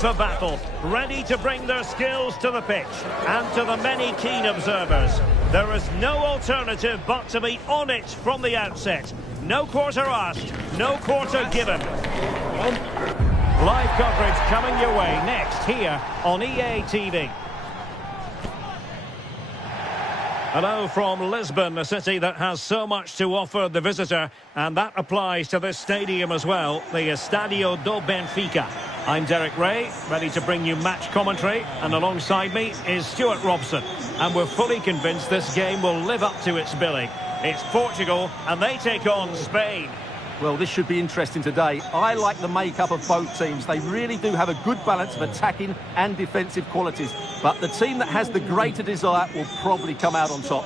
FIFA battle, ready to bring their skills to the pitch. And to the many keen observers, there is no alternative but to be on it from the outset. No quarter asked, no quarter given. Live coverage coming your way next here on EA TV. Hello from Lisbon, a city that has so much to offer the visitor, and that applies to this stadium as well, the Estadio do Benfica. I'm Derek Ray, ready to bring you match commentary, and alongside me is Stuart Robson. And we're fully convinced this game will live up to its billing. It's Portugal, and they take on Spain. Well, this should be interesting today. I like the makeup of both teams. They really do have a good balance of attacking and defensive qualities. But the team that has the greater desire will probably come out on top.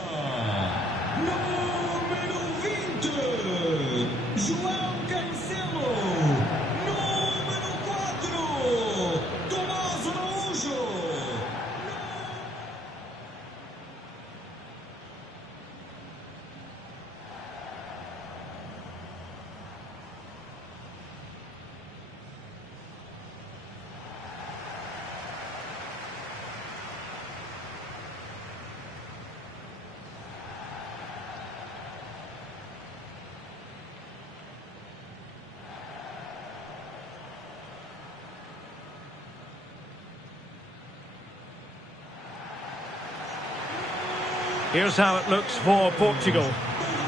Here's how it looks for Portugal.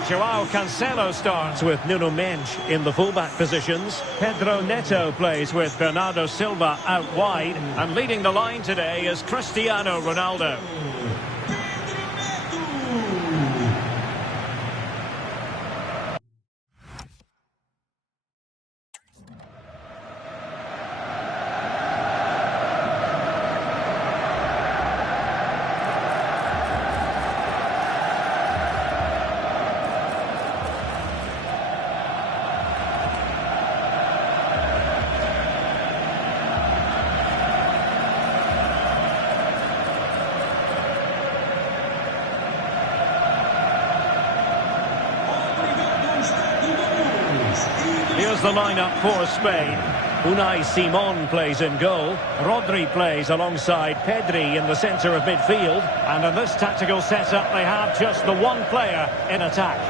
João Cancelo starts with Nuno Mendes in the fullback positions. Pedro Neto plays with Bernardo Silva out wide. And leading the line today is Cristiano Ronaldo. Here's the lineup for Spain. Unai Simon plays in goal. Rodri plays alongside Pedri in the centre of midfield. And in this tactical setup, they have just the one player in attack.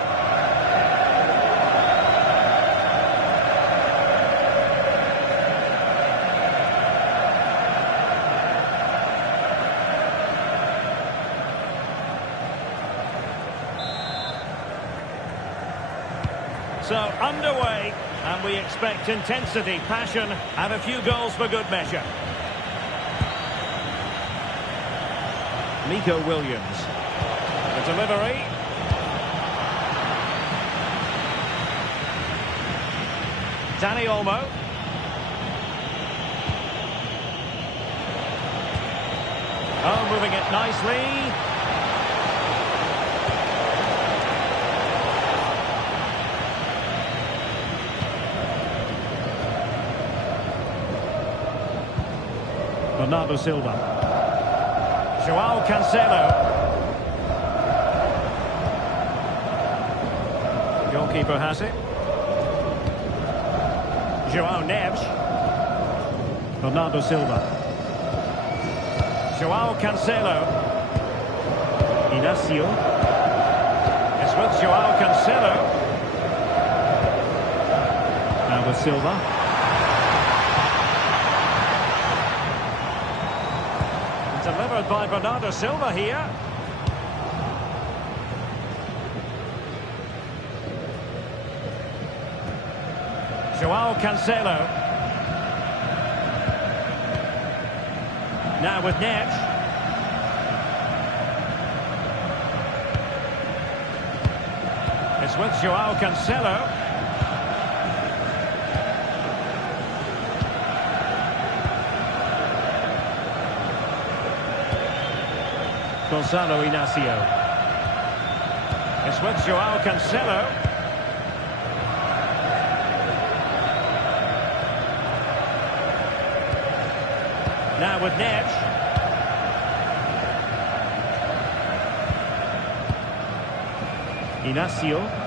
So underway, and we expect intensity, passion, and a few goals for good measure. Nico Williams. The delivery. Dani Olmo. Oh, moving it nicely. Bernardo Silva. João Cancelo. Goalkeeper has it. João Neves. Bernardo Silva. João Cancelo. Inacio. It's with João Cancelo. Now with Silva. Delivered by Bernardo Silva here. João Cancelo. Now with Neves. It's with João Cancelo. Gonzalo Inacio. It's with João Cancelo. Now with Neves. Inacio.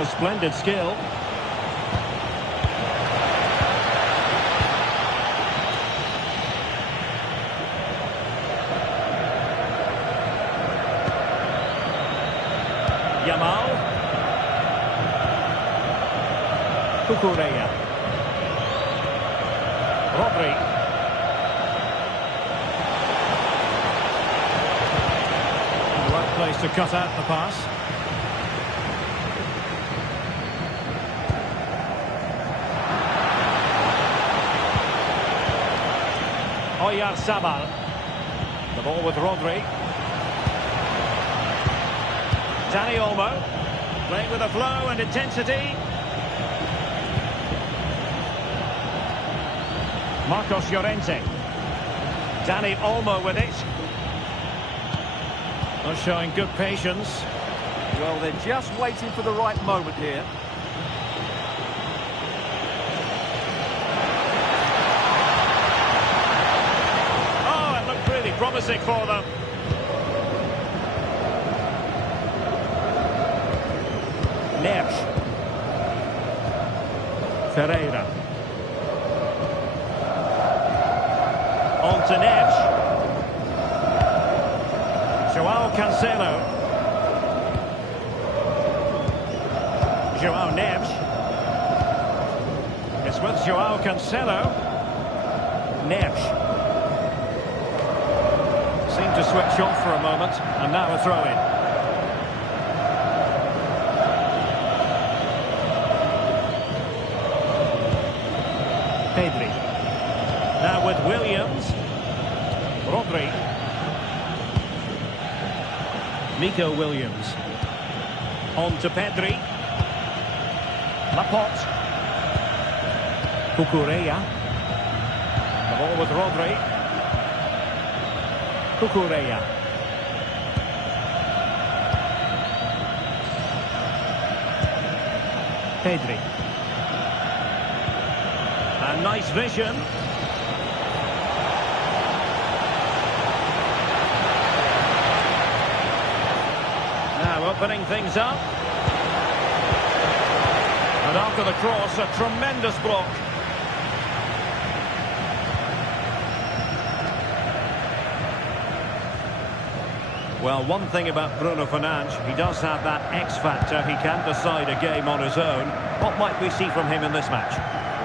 Oh, splendid skill. Yamal. Cucurella. Rodri. The right place to cut out the pass. Oyarzabal. The ball with Rodri. Dani Olmo. Playing with a flow and intensity. Marcos Llorente. Dani Olmo with it. Not showing good patience. Well, they're just waiting for the right moment here. Oh, it looked really promising for them. Neves. Ferreira. On to Neves. João Cancelo. João Neves. It's with João Cancelo. Neves. Seemed to switch off for a moment, and now a throw-in. Pedri. Now with Williams. Rodri. Nico Williams. On to Pedri. Laporte. Cucurella. The ball with Rodri. Cucurella. Pedri. A nice vision. Now opening things up. And after the cross, a tremendous block. Well, one thing about Bruno Fernandes, he does have that X factor. He can decide a game on his own. What might we see from him in this match?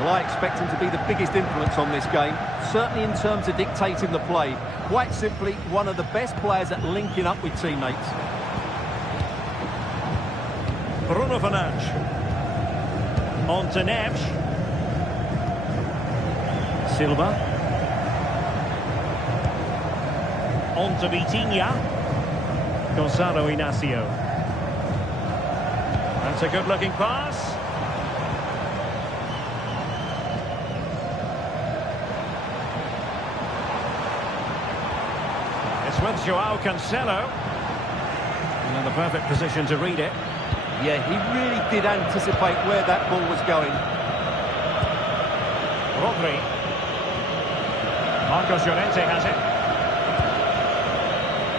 Well, I expect him to be the biggest influence on this game, certainly in terms of dictating the play. Quite simply, one of the best players at linking up with teammates. Bruno Fernandes. On to Neves. Silva. On to Vitinha. Gonzalo Inacio. That's a good-looking pass. It's with João Cancelo. In the perfect position to read it. Yeah, he really did anticipate where that ball was going. Rodri. Marcos Llorente has it.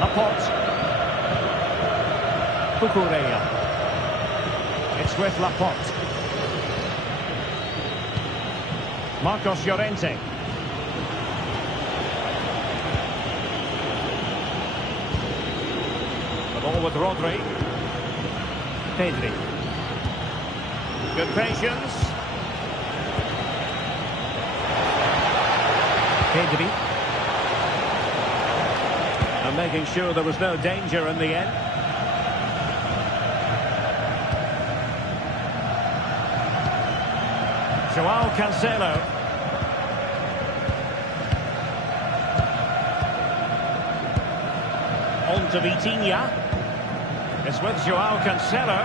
Laporte. Cucurella. It's with Laporte. Marcos Llorente. The ball with Rodri. Pedri. Good patience. Pedri. And making sure there was no danger in the end. João Cancelo. On to Vitinha. It's with João Cancelo.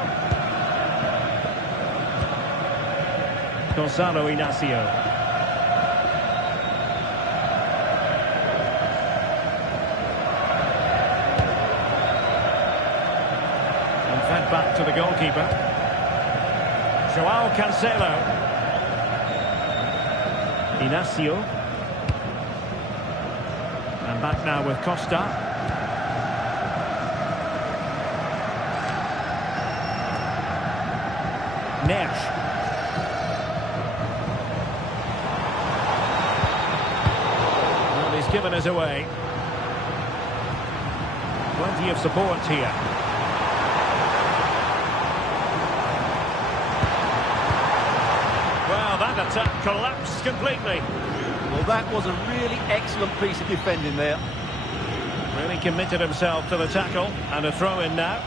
Gonzalo Inacio. And fed back to the goalkeeper. João Cancelo. Inacio. And back now with Costa. Neves. Well, he's given us away. Plenty of support here. Well, that attack collapsed completely. Well, that was a really excellent piece of defending there. Really committed himself to the tackle, and a throw in now.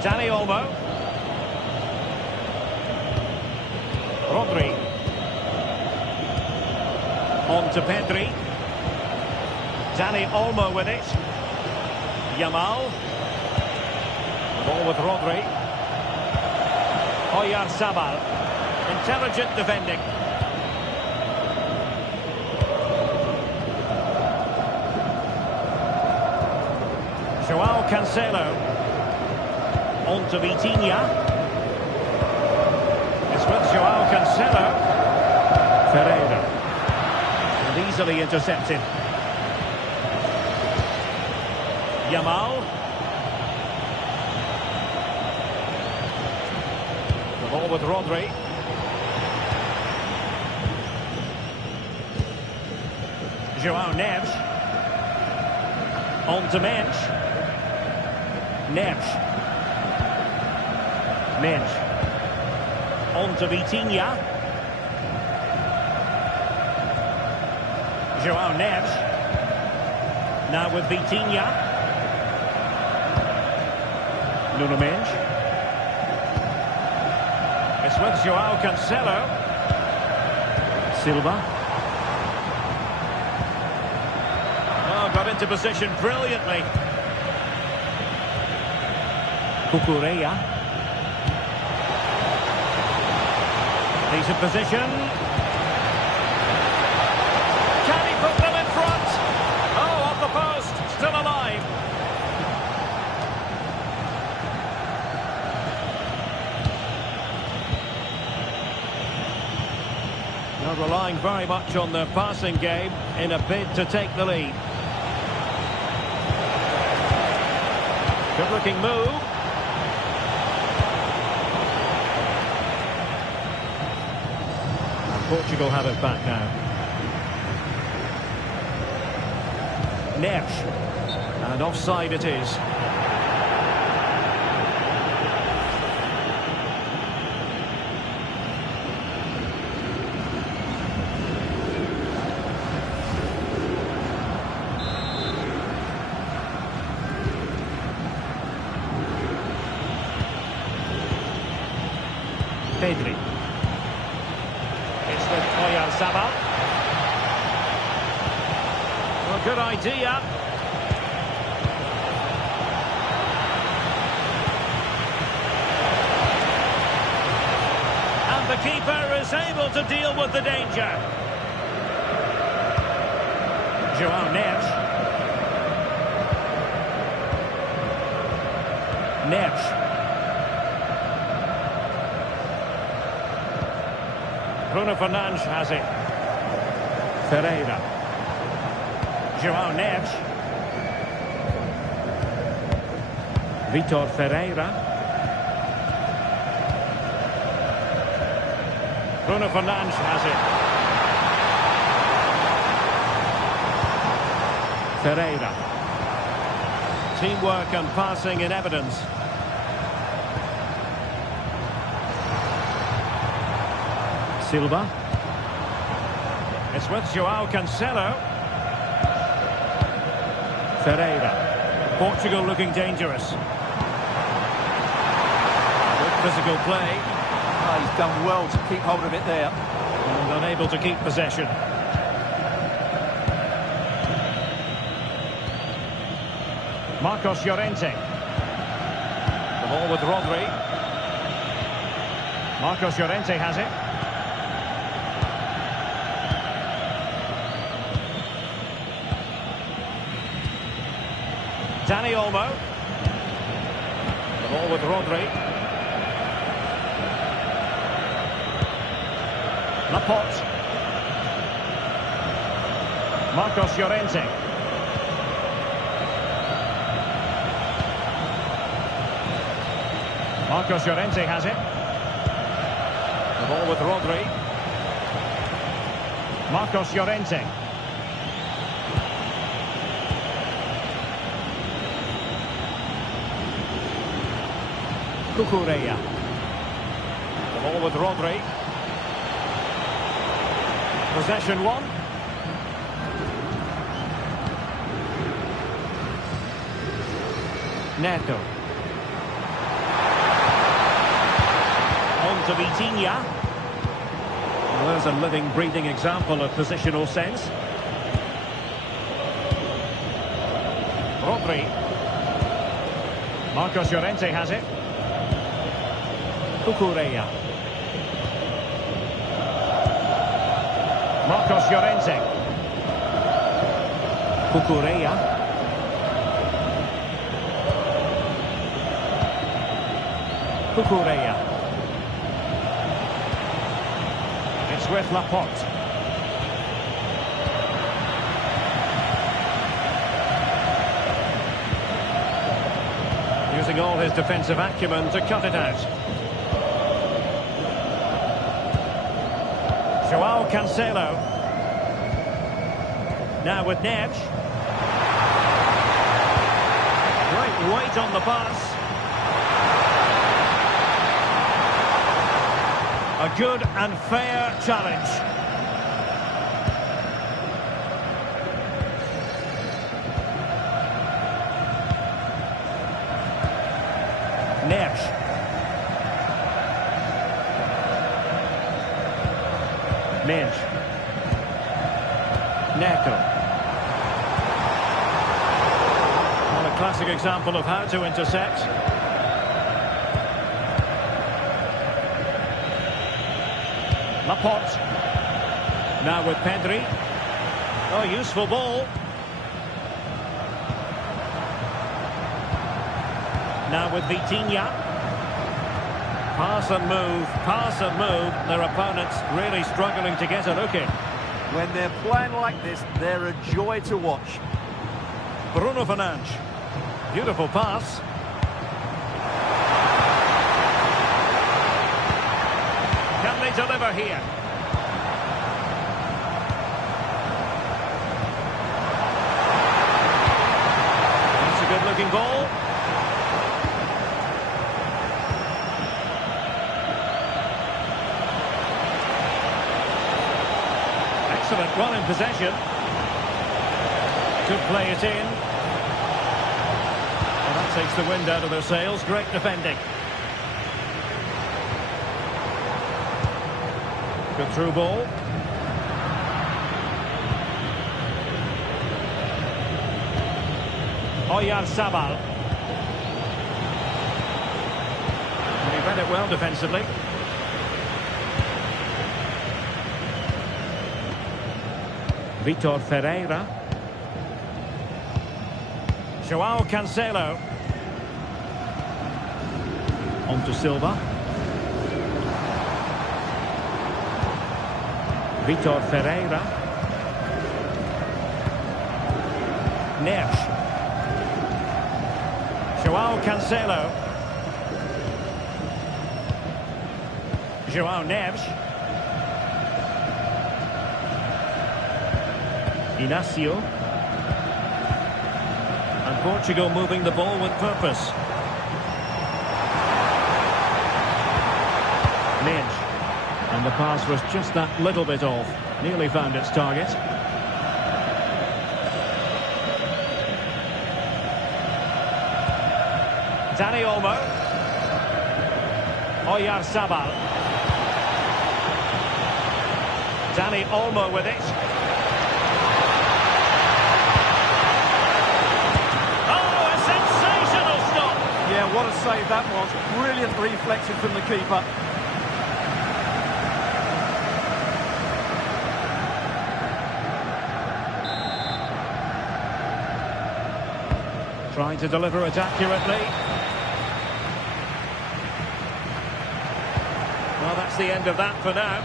Dani Olmo. Rodri. On to Pedri. Dani Olmo with it. Yamal. The ball with Rodri. Oyarzabal. Intelligent defending. Joao Cancelo. On to Vitinha. It's with Joao Cancelo. Ferreira. And easily intercepted. Yamal. The ball with Rodri. Joao Neves. On to Mensch. Neves. Mensch. On to Vitinha. Joao Neves. Now with Vitinha. Nuno Mensch. It's with Joao Cancelo. Silva. Oh, got into position brilliantly. Cucurella. He's in position. Can he put them in front? Oh, off the post. Still alive. Not relying very much on the passing game in a bid to take the lead. Good looking move. Portugal have it back now. Neves. And offside it is. Pedri. Oyarzabal. Well, good idea. And the keeper is able to deal with the danger. Joao Neves. Neves. Bruno Fernandes has it. Ferreira. Joao Neves. Vitor Ferreira. Bruno Fernandes has it. Ferreira. Teamwork and passing in evidence. Silva. It's with Joao Cancelo. Ferreira. Portugal looking dangerous. Good physical play. Oh, he's done well to keep hold of it there. And unable to keep possession. Marcos Llorente. The ball with Rodri. Marcos Llorente has it. Dani Olmo. The ball with Rodri. Laporte. Marcos Llorente. Marcos Llorente has it. The ball with Rodri. Marcos Llorente. Cucurella. The ball with Rodri. Possession one. Neto. On to Vitinha. Well, there's a living, breathing example of positional sense. Rodri. Marcos Llorente has it. Cucurella. Marcos Llorente. Cucurella. Cucurella. It's with Laporte. Using all his defensive acumen to cut it out. Joao Cancelo. Now with Neves. Great weight on the pass. A good and fair challenge. Neves. Mensch. Neto. Well, a classic example of how to intercept. Laporte. Now with Pedri. Oh, useful ball. Now with Vitinha. Pass and move, pass and move. Their opponents really struggling to get a look in. When they're playing like this, they're a joy to watch. Bruno Fernandes. Beautiful pass. Can they deliver here? That's a good-looking ball. Excellent run in possession. Could play it in. Well, that takes the wind out of their sails. Great defending. Good through ball. Oyarzabal. He read it well defensively. Vitor Ferreira. Joao Cancelo. On to Silva. Vitor Ferreira. Neves. Joao Cancelo. Joao Neves. Inacio. And Portugal moving the ball with purpose. Mensch. And the pass was just that little bit off. Nearly found its target. Dani Olmo. Oyarzabal. Dani Olmo with it. Oh, a sensational stop! Yeah, what a save that was. Brilliant reflection from the keeper. Trying to deliver it accurately. Well, that's the end of that for now.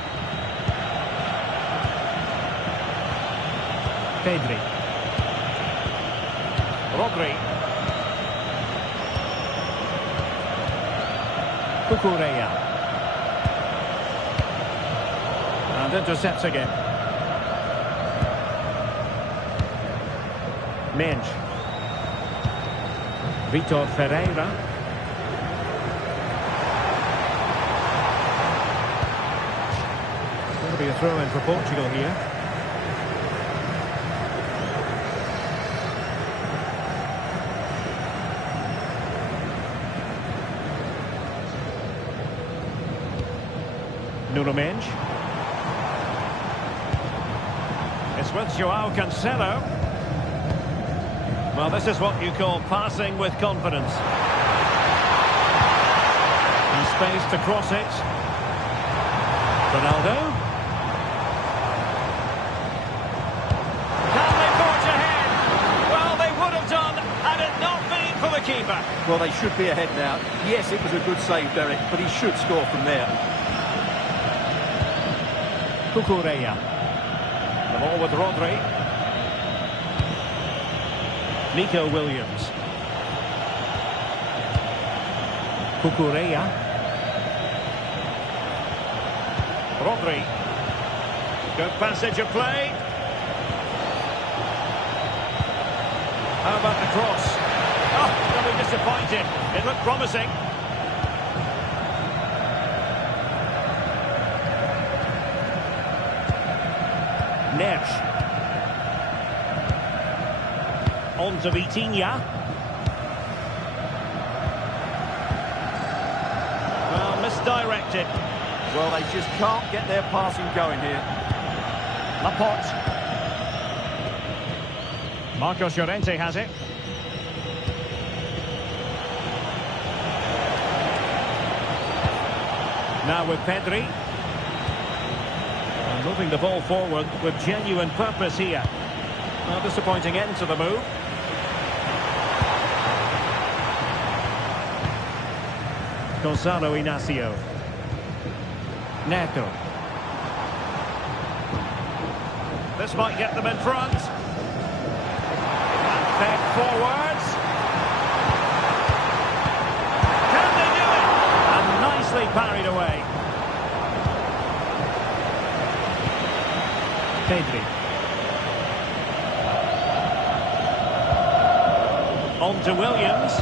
Pedri. Rodri. Cucurella. And intercepts again. Mensch. Vitor Ferreira. Going to be a throw-in for Portugal here. Nuno Mensch. It's with João Cancelo. Well, this is what you call passing with confidence. And space to cross it. Ronaldo. Can they forge ahead? Well, they would have done had it not been for the keeper. Well, they should be ahead now. Yes, it was a good save, Derek, but he should score from there. Cucurella. The ball with Rodri. Nico Williams. Cucurella. Rodri. Good passage of play. How about the cross? Oh, really disappointed. It looked promising. Neves. On to Vitinha. Well, misdirected. Well, they just can't get their passing going here. Laporte. Marcos Llorente has it. Now with Pedri. And moving the ball forward with genuine purpose here. Well, disappointing end to the move. Gonzalo Inacio. Neto. This might get them in front. And fed forwards. Can they do it? And nicely parried away. Pedri. On to Williams.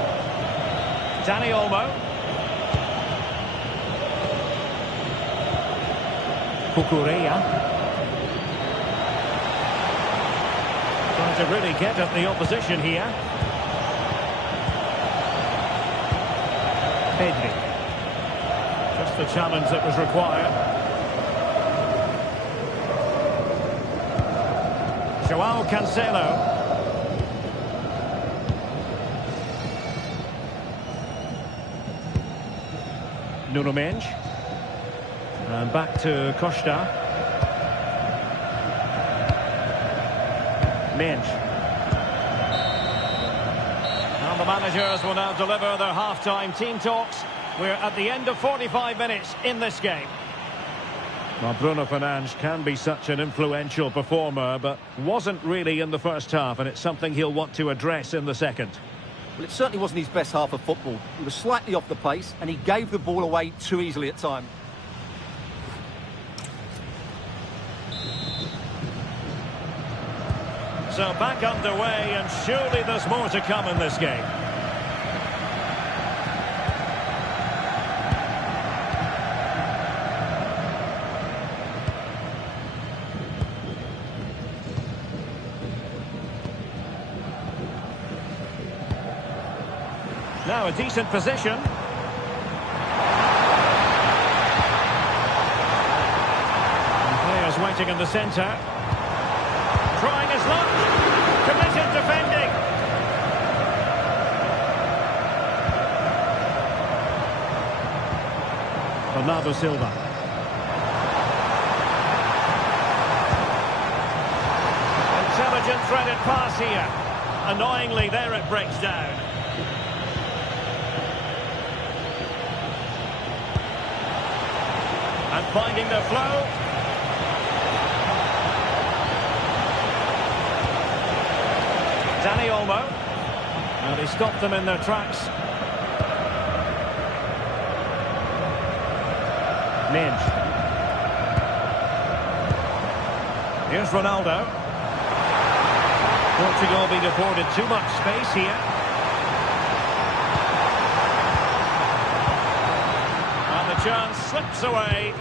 Dani Olmo. Cucurella. Trying to really get at the opposition here. Pedri. Just the challenge that was required. João Cancelo. Nuno Mensch. And back to Costa. Mensch. And the managers will now deliver their half-time team talks. We're at the end of 45 minutes in this game. Well, Bruno Fernandes can be such an influential performer, but wasn't really in the first half, and it's something he'll want to address in the second. Well, it certainly wasn't his best half of football. He was slightly off the pace, and he gave the ball away too easily at times. So back underway, and surely there's more to come in this game. Now a decent position. And players waiting in the centre. Trying his luck. Committed defending. Bernardo Silva. Intelligent threaded pass here. Annoyingly, there it breaks down. And finding the flow. Dani Olmo. Well, they stopped them in their tracks. Minge. Here's Ronaldo. Portugal being afforded too much space here. And the chance slips away.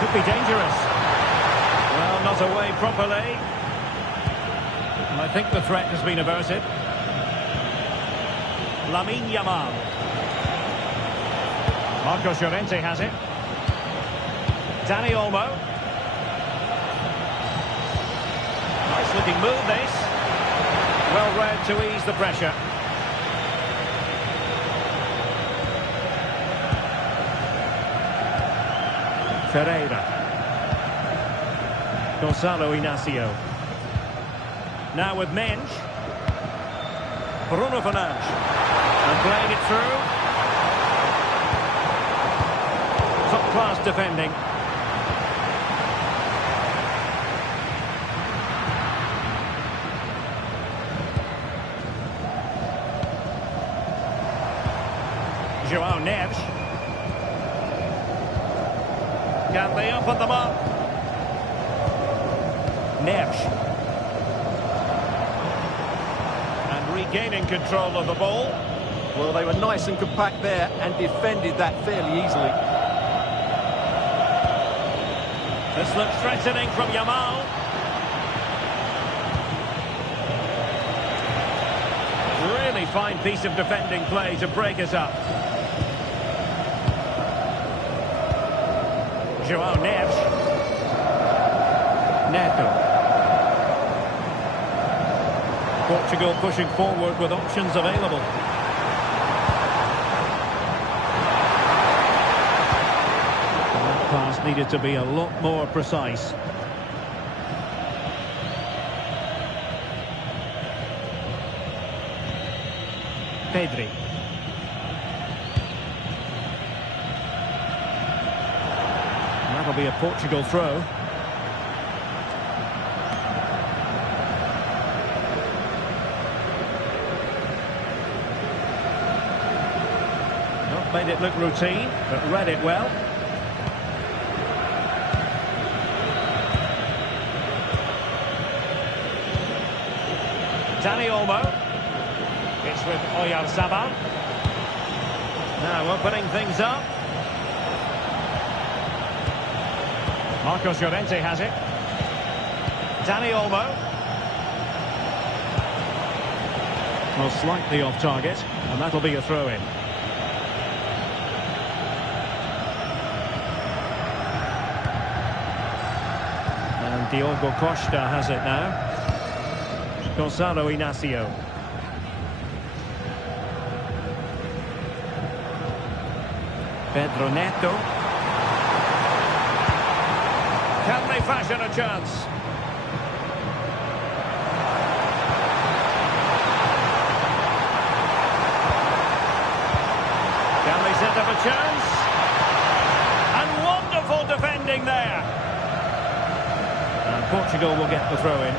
Could be dangerous. Well, not away properly. And I think the threat has been averted. Lamine Yamal. Marcos Llorente has it. Dani Olmo. Nice looking move this. Well read to ease the pressure. Ferreira. Gonzalo Inacio. Now with Minge. Bruno Fernandes. And playing it through. Top-class defending. João Neves. Can they open them up? Neves. And regaining control of the ball. Well, they were nice and compact there and defended that fairly easily. This looks threatening from Yamal. Really fine piece of defending play to break us up. João Neves. Neto. Portugal pushing forward with options available. That pass needed to be a lot more precise. Pedri. That'll be a Portugal throw. Not made it look routine, but read it well. Dani Olmo. It's with Oyarzabal. Now opening things up. Marcos Llorente has it. Dani Olmo. Well, slightly off target, and that'll be a throw-in. And Diogo Costa has it now. Gonzalo Inacio. Pedro Neto. Can they fashion a chance? Can they set up a chance? And wonderful defending there. And Portugal will get the throw-in.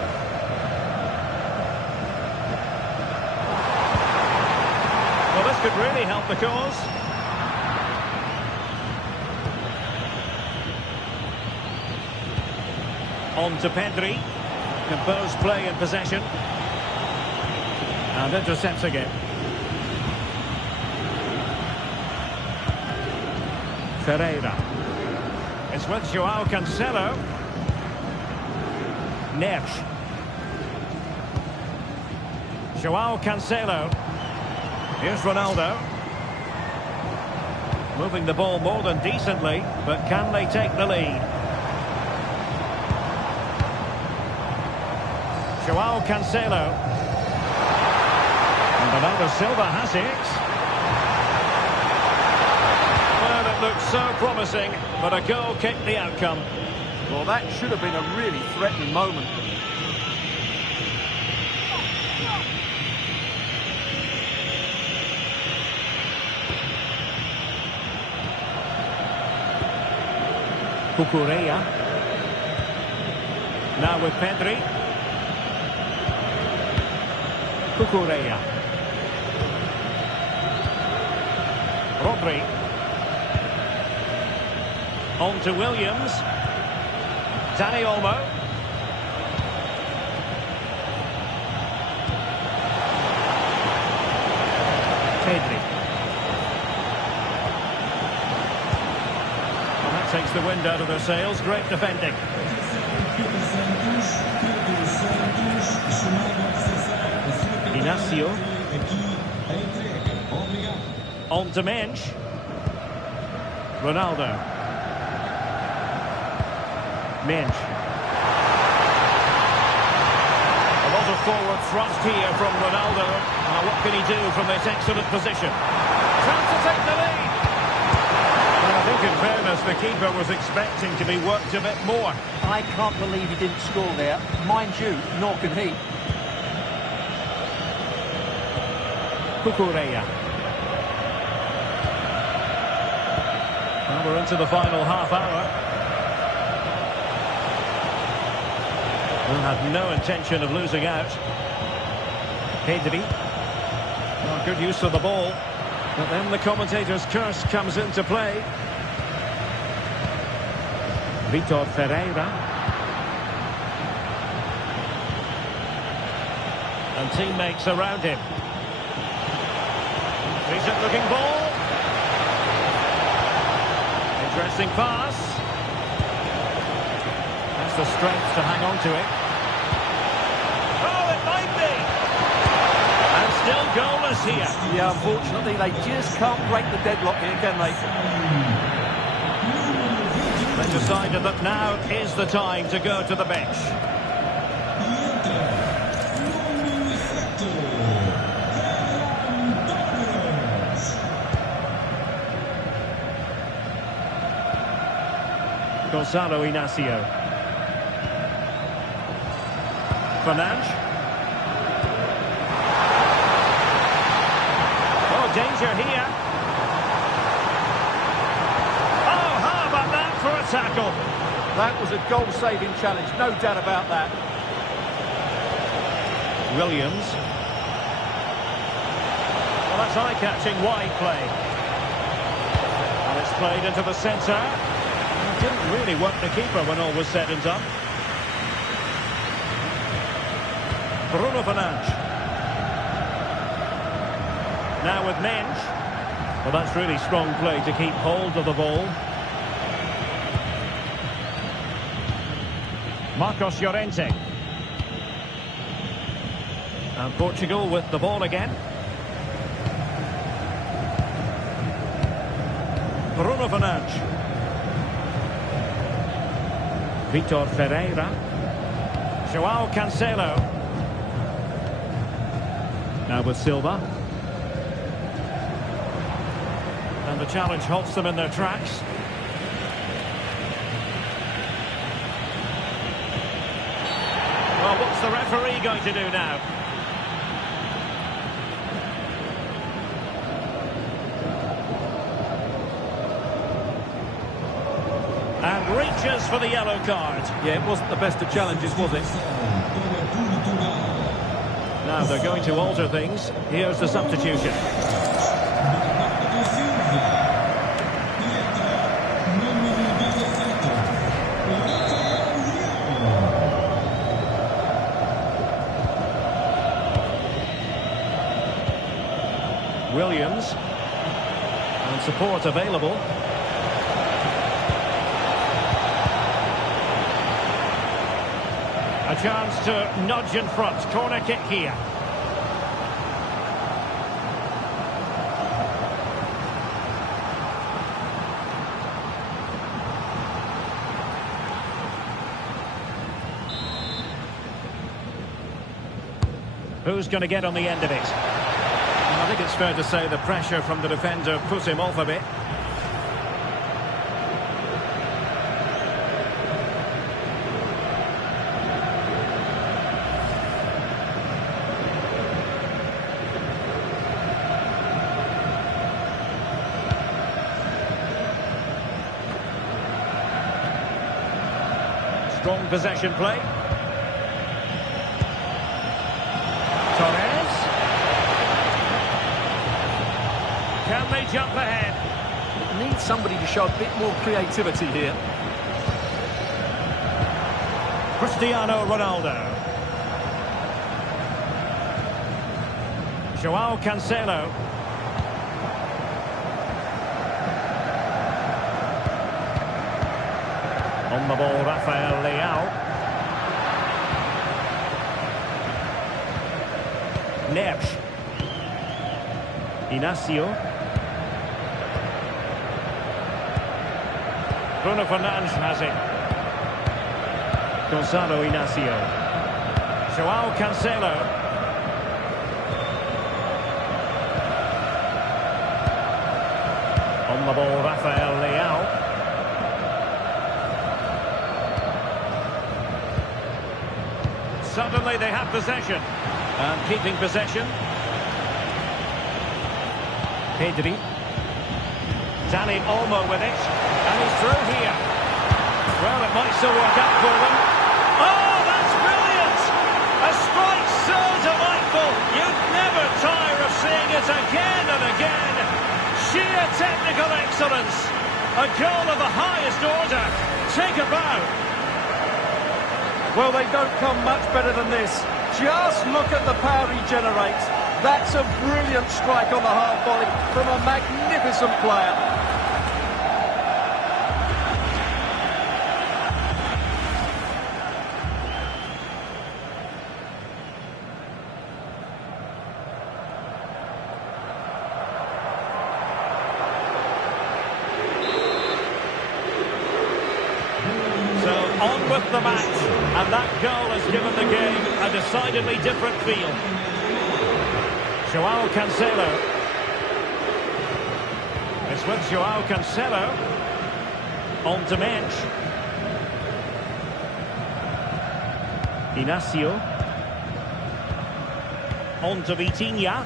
Well, this could really help the cause. On to Pedri. Composed play in possession. And intercepts again. Ferreira. It's with João Cancelo. Neves. João Cancelo. Here's Ronaldo. Moving the ball more than decently, but can they take the lead? João Cancelo. And Bernardo Silva has it. Well, it looked so promising, but a goal kicked the outcome. Well, that should have been a really threatening moment. Cucurella. Now with Pedri. Cucurella. Rodri. On to Williams. Dani Olmo. Pedri. Well, that takes the wind out of their sails. Great defending. Inacio. On to Mensch. Ronaldo. Mensch. A lot of forward thrust here from Ronaldo. Now what can he do from this excellent position? Trying to take the lead. Well, I think in fairness the keeper was expecting to be worked a bit more. I can't believe he didn't score there. Mind you, nor can he. Cucurella. Well, we're into the final half hour. We'll have no intention of losing out. Pedri. Oh, good use of the ball. But then the commentator's curse comes into play. Vitor Ferreira. And teammates around him. Decent looking ball. Interesting pass. That's the strength to hang on to it. Oh, it might be. And still goalless here. Yeah, unfortunately, they just can't break the deadlock here, can they? They decided that now is the time to go to the bench. Gonzalo Inacio. Fernandes. Oh, danger here. Oh, how about that for a tackle? That was a goal-saving challenge, no doubt about that. Williams. Well, that's eye-catching wide play. And it's played into the centre. Didn't really work the keeper when all was said and done. Bruno Fernandes. Now with Mensch. Well, that's really strong play to keep hold of the ball. Marcos Llorente. And Portugal with the ball again. Bruno Fernandes. Vitor Ferreira. João Cancelo. Now with Silva. And the challenge halts them in their tracks. Well, what's the referee going to do now? And reaches for the yellow card. Yeah, it wasn't the best of challenges, was it? Now they're going to alter things. Here's the substitution. Williams. And support available. A chance to nudge in front. Corner kick here. Who's going to get on the end of it? I think it's fair to say the pressure from the defender put him off a bit. Strong possession play. Torres. Can they jump ahead? Need somebody to show a bit more creativity here. Cristiano Ronaldo. Joao Cancelo. On the ball, Rafael Leao. Neves. Inacio. Bruno Fernandes has it. Gonzalo Inacio. Joao Cancelo. On the ball, Rafael Leao. Suddenly they have possession. And keeping possession. Pedri. Dani Olmo with it. And he's through here. Well, it might still work out for them. Oh, that's brilliant! A strike so delightful. You'd never tire of seeing it again and again. Sheer technical excellence. A goal of the highest order. Take a bow. Well, they don't come much better than this. Just look at the power he generates. That's a brilliant strike on the half volley from a magnificent player. On with the match, and that goal has given the game a decidedly different feel. Joao Cancelo. It's with Joao Cancelo. On to Mensch. Inacio. On to Vitinha.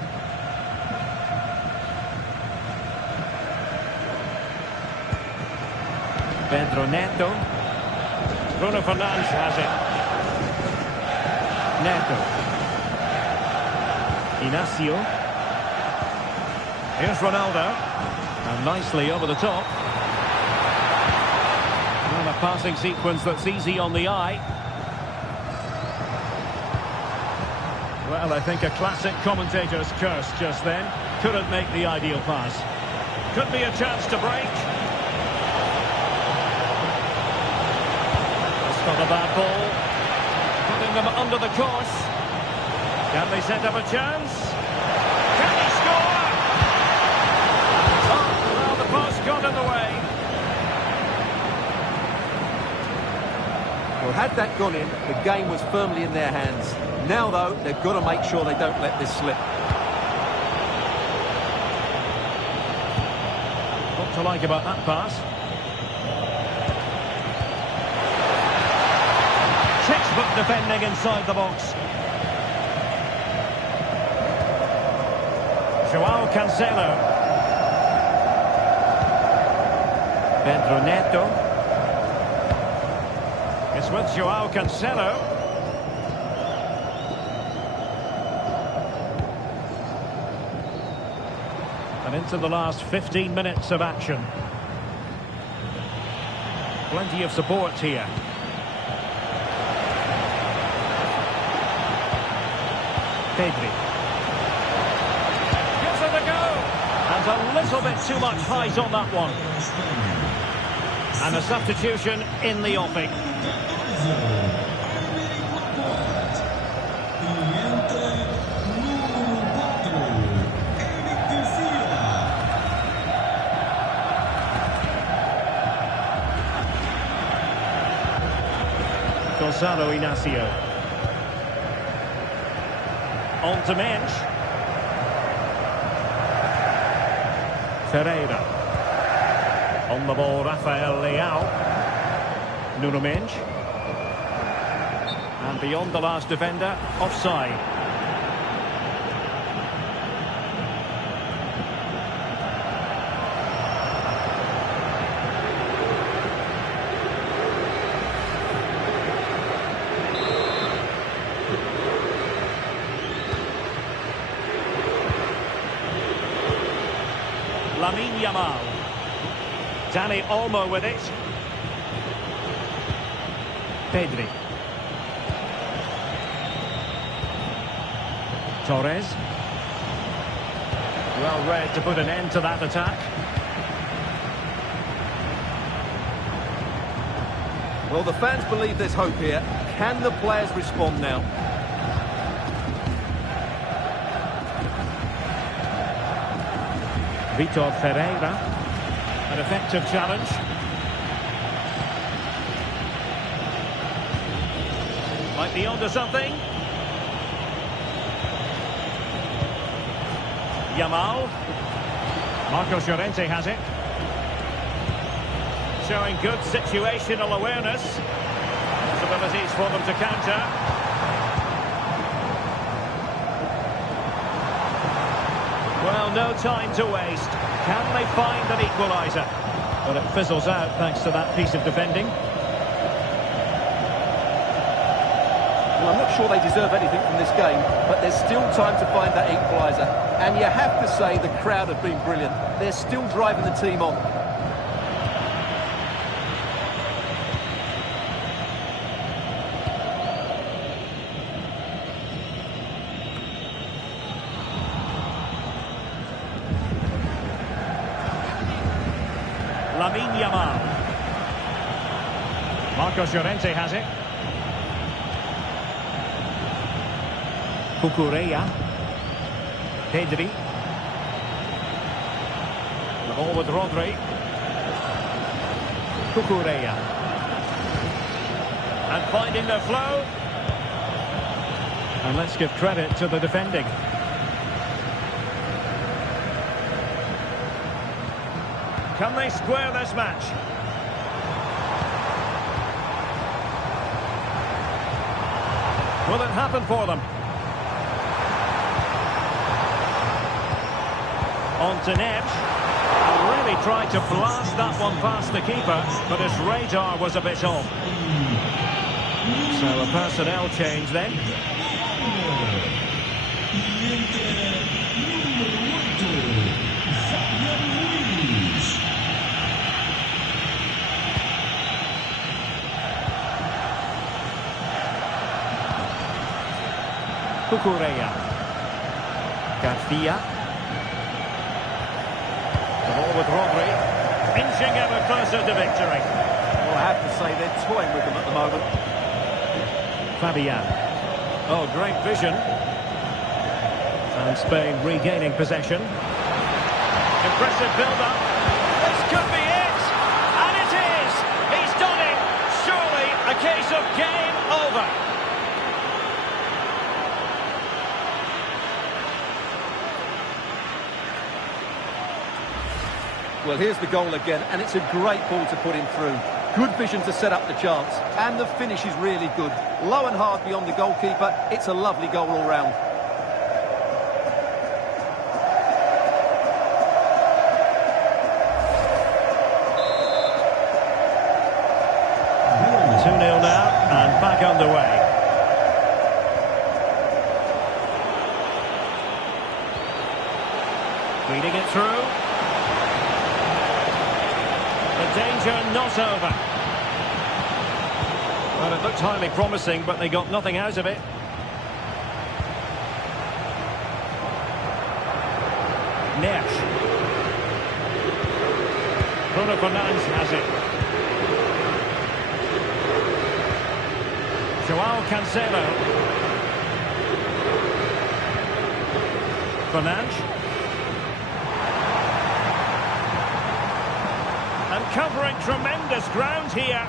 Pedro Neto. Bruno Fernandes has it. Neto. Inacio. Here's Ronaldo. And nicely over the top. Well, a passing sequence that's easy on the eye. Well, I think a classic commentator's curse just then. Couldn't make the ideal pass. Could be a chance to break. Not a bad ball. Putting them under the course. Can they set up a chance? Can he score? Oh, well, the pass got in the way. Well, had that gone in, the game was firmly in their hands. Now, though, they've got to make sure they don't let this slip. What to like about that pass? Textbook defending inside the box. Joao Cancelo. Pedro Neto. It's with Joao Cancelo. And into the last 15 minutes of action. Plenty of support here. Pedri. Gives it a go. And a little bit too much height on that one. And a substitution in the offing. Gonzalo Inacio. On to Mensch. Ferreira. On the ball, Rafael Leao. Nuno Mensch. And beyond the last defender, offside. Lamine Yamal. Dani Olmo with it. Pedri. Torres. Well read to put an end to that attack. Well, the fans believe there's hope here. Can the players respond now? Vitor Ferreira. An effective challenge. Might be onto something. Yamal. Marcos Llorente has it. Showing good situational awareness. Possibilities for them to counter. Well, no time to waste. Can they find an equaliser? But it fizzles out thanks to that piece of defending. Well, I'm not sure they deserve anything from this game, but there's still time to find that equaliser. And you have to say the crowd have been brilliant. They're still driving the team on. Lamine Yamal. Marcos Llorente has it. Cucurella. Pedri. The ball with Rodri. Cucurella. And finding the flow. And let's give credit to the defending. Can they square this match? Will it happen for them? On to Neves. Really tried to blast that one past the keeper, but his radar was a bit off. So a personnel change then. Cucurella. Garcia. The ball with Rodri. Inching ever closer to victory. Well, I have to say they're toying with them at the moment. Fabian. Oh, great vision. And Spain regaining possession. Impressive build-up. This could be it! And it is! He's done it! Surely a case of game over. Well, here's the goal again, and it's a great ball to put him through. Good vision to set up the chance, and the finish is really good. Low and hard beyond the goalkeeper. It's a lovely goal all round. Now, and back underway. Feeding it through. The danger not over. Well, it looked highly promising, but they got nothing out of it. Neves. Bruno Fernandes has it. Joao Cancelo. Fernandes. And covering tremendous ground here.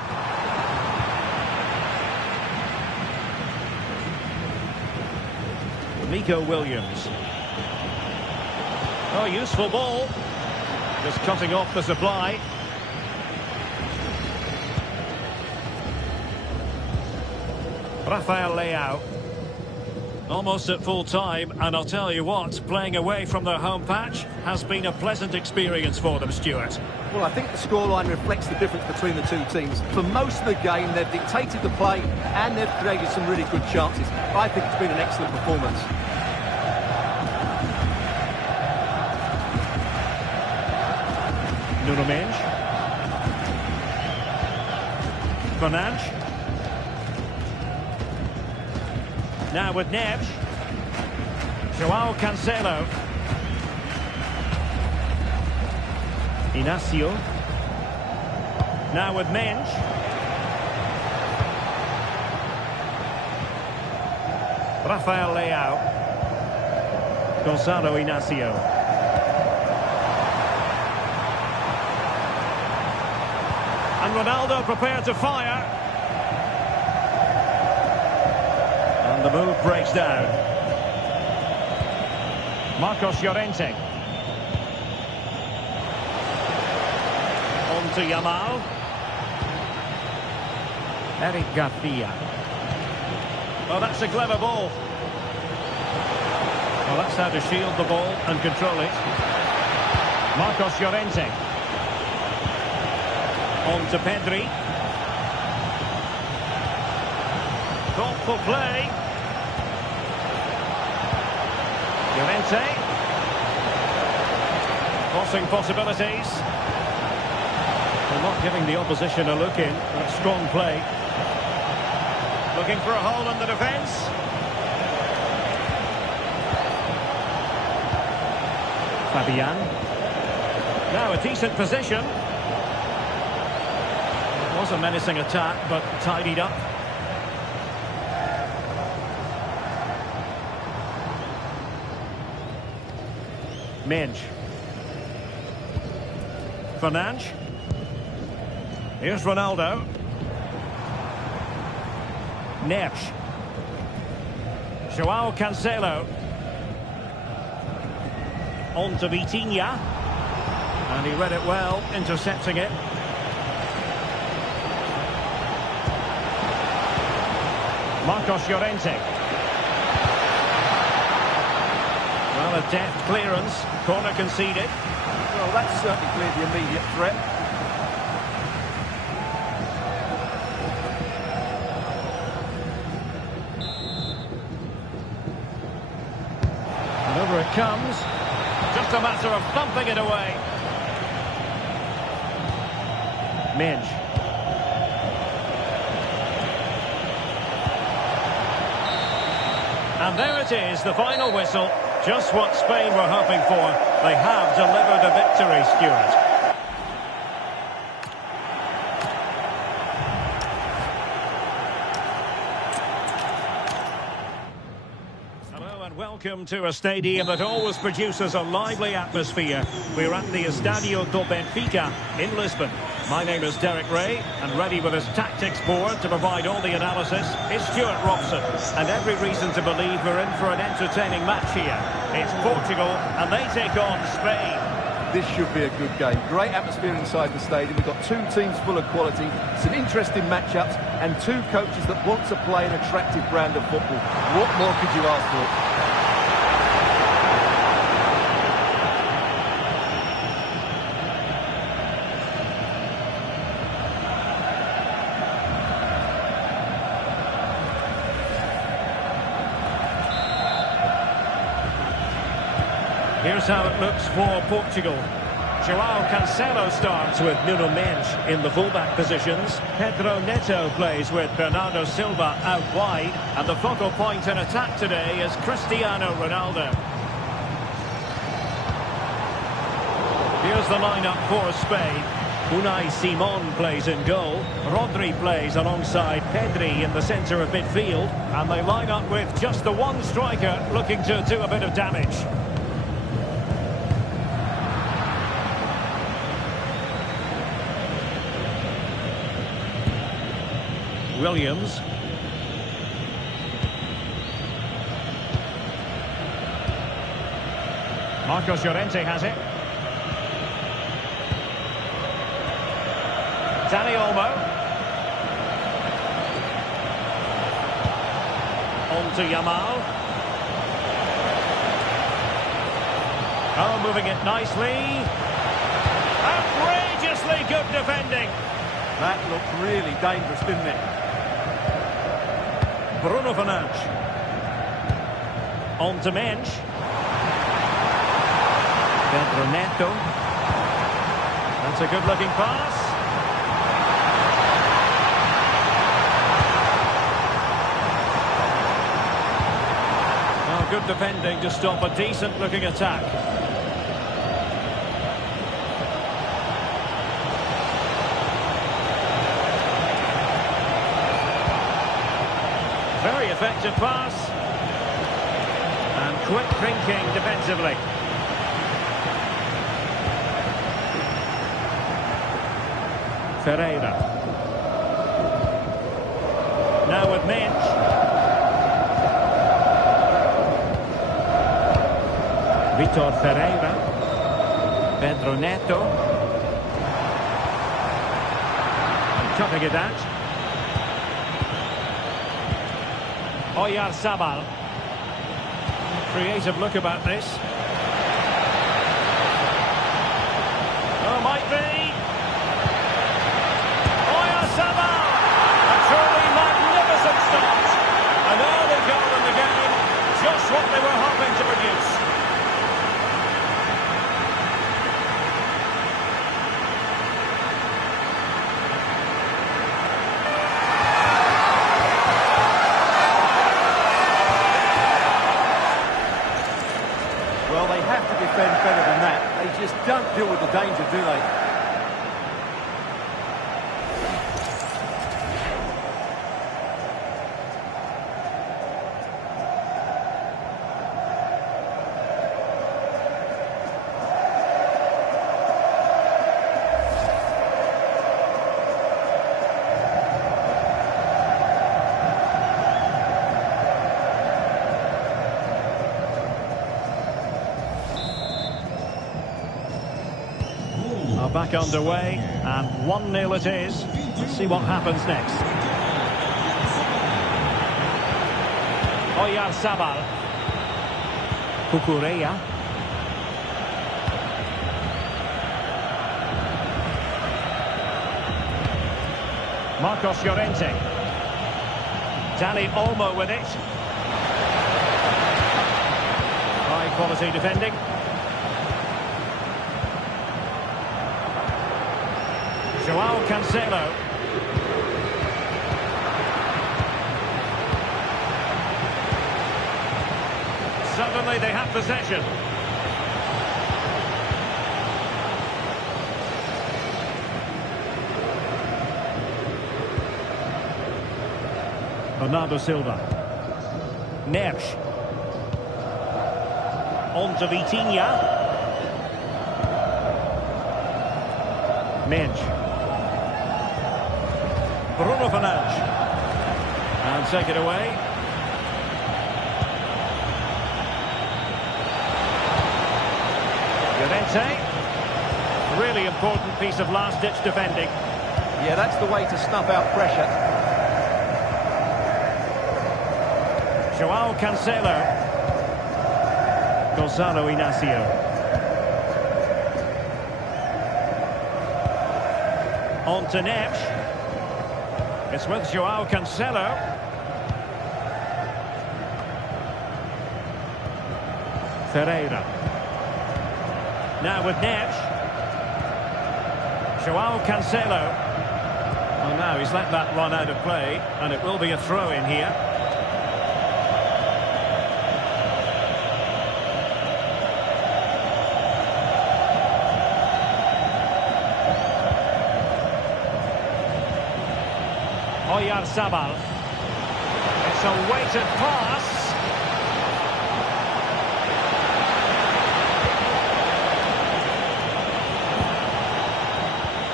Nico Williams. Oh, useful ball. Just cutting off the supply. Rafael Leao. Almost at full time, and I'll tell you what, playing away from their home patch has been a pleasant experience for them, Stuart. Well, I think the scoreline reflects the difference between the two teams. For most of the game, they've dictated the play, and they've created some really good chances. I think it's been an excellent performance. Nuno Mendes. Fernandes. Now with Neves. Joao Cancelo. Inacio. Now with Mendes. Rafael Leao. Gonzalo Inacio. And Ronaldo prepared to fire. And the move breaks down. Marcos Llorente. On to Yamal. Eric Garcia. Oh, that's a clever ball. Well, that's how to shield the ball and control it. Marcos Llorente. On to Pedri. Thoughtful play. Llorente. Crossing possibilities. Well, not giving the opposition a look in. That's strong play. Looking for a hole in the defence. Fabian. Now a decent position. It was a menacing attack, but tidied up. Mendes. Fernandes. Here's Ronaldo. Neves. Joao Cancelo. On to Vitinha. And he read it well, intercepting it. Marcos Llorente. Well, a deft clearance. Corner conceded. Well, that's certainly cleared the immediate threat. And over it comes. Just a matter of thumping it away. Mendes. And there it is, the final whistle. Just what Spain were hoping for. They have delivered a victory, Stuart. Hello and welcome to a stadium that always produces a lively atmosphere. We're at the Estadio do Benfica in Lisbon. My name is Derek Ray, and ready with his tactics board to provide all the analysis is Stuart Robson. And every reason to believe we're in for an entertaining match here. It's Portugal, and they take on Spain. This should be a good game. Great atmosphere inside the stadium. We've got two teams full of quality, some interesting matchups, and two coaches that want to play an attractive brand of football. What more could you ask for? Here's how it looks for Portugal. Joao Cancelo starts with Nuno Mendes in the fullback positions. Pedro Neto plays with Bernardo Silva out wide. And the focal point in attack today is Cristiano Ronaldo. Here's the lineup for Spain. Unai Simon plays in goal. Rodri plays alongside Pedri in the centre of midfield. And they line up with just the one striker looking to do a bit of damage. Williams. Marcos Llorente has it. Dani Olmo. On to Yamal. Oh, moving it nicely. Outrageously good defending. That looked really dangerous, didn't it? Bruno Fernandes. On to Mendes. Pedro Neto. That's a good-looking pass. Oh, good defending to stop a decent-looking attack. Very effective pass. And quick thinking defensively. Ferreira. Now with Mensch. Vitor Ferreira. Pedro Neto. Cutting it out. Oyarzabal. Creative look about this. Oh, might be. Oyarzabal! A truly magnificent start. An early goal in the game. Just what they were hoping to produce. Well, they have to defend better than that. They just don't deal with the danger, do they? Back underway, and 1-0 it is. Let's see what happens next. Oyarzabal. Cucurella. Marcos Llorente. Dani Olmo with it. High quality defending. Joao Cancelo. Suddenly they have possession. Bernardo Silva. Nersch. On to Vitinha. Mensch. Bruno Fernandes. And take it away. Llorente. Really important piece of last-ditch defending. Yeah, that's the way to snuff out pressure. Joao Cancelo. Gonzalo Inacio. On to Nersch. It's with Joao Cancelo. Ferreira. Now with Nersch. Joao Cancelo. Well, now he's let that run out of play, and it will be a throw-in here. Oyarzabal. It's a weighted pass.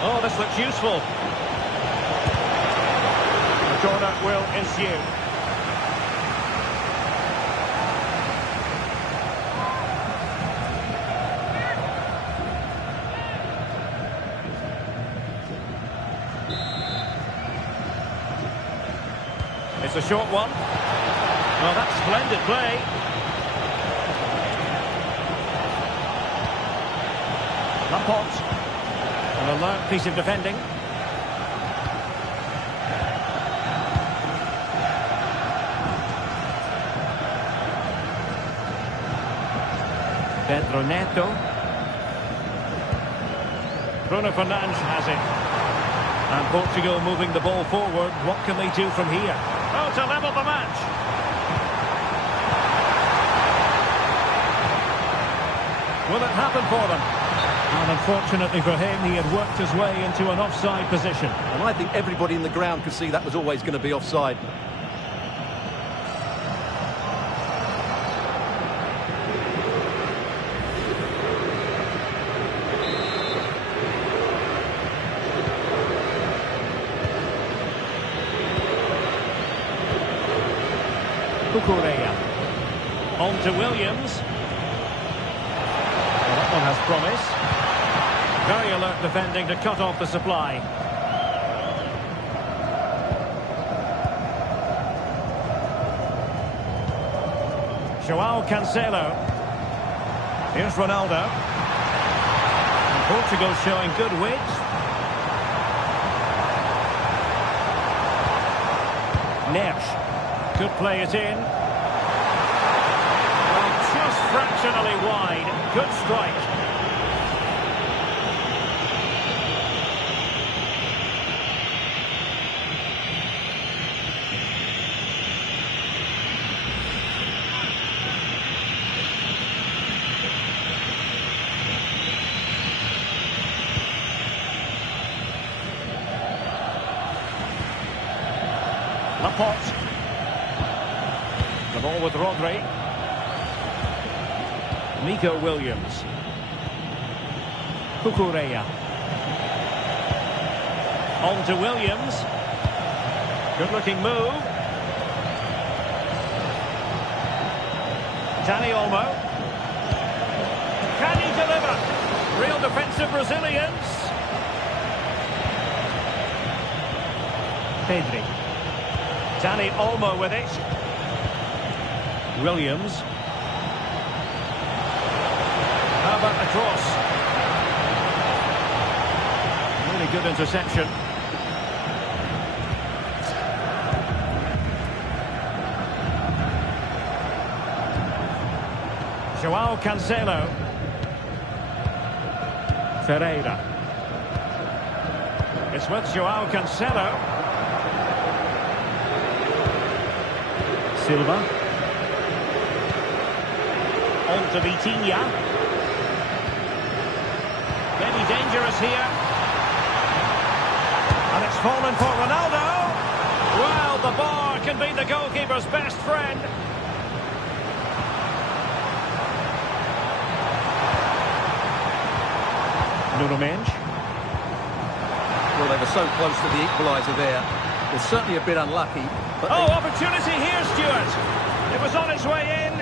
Oh, this looks useful. The corner will ensue. It's a short one. Well, that's splendid play. Laporte. An alert piece of defending. Pedro Neto. Bruno Fernandes has it. And Portugal moving the ball forward. What can they do from here? Oh, to level the match. Will it happen for them? And unfortunately for him, he had worked his way into an offside position. And I think everybody in the ground could see that was always going to be offside. Cucurella. On to Williams. Well, that one has promise. Very alert defending to cut off the supply. João Cancelo. Here's Ronaldo. And Portugal showing good width. Neres. Could play it in. Well, just fractionally wide. Good strike. Laporte. The ball with Rodri. Nico Williams. Cucurella. On to Williams. Good looking move. Dani Olmo. Can he deliver? Real defensive resilience. Pedri. Dani Olmo with it. Williams. How about the cross? Really good interception. João Cancelo. Ferreira. It's with João Cancelo. Silva. On to Vitinha. Maybe dangerous here. And it's fallen for Ronaldo. Well, the bar can be the goalkeeper's best friend. Nuno Mendes. Well, they were so close to the equaliser there. They're certainly a bit unlucky. But opportunity here, Stuart. It was on its way in.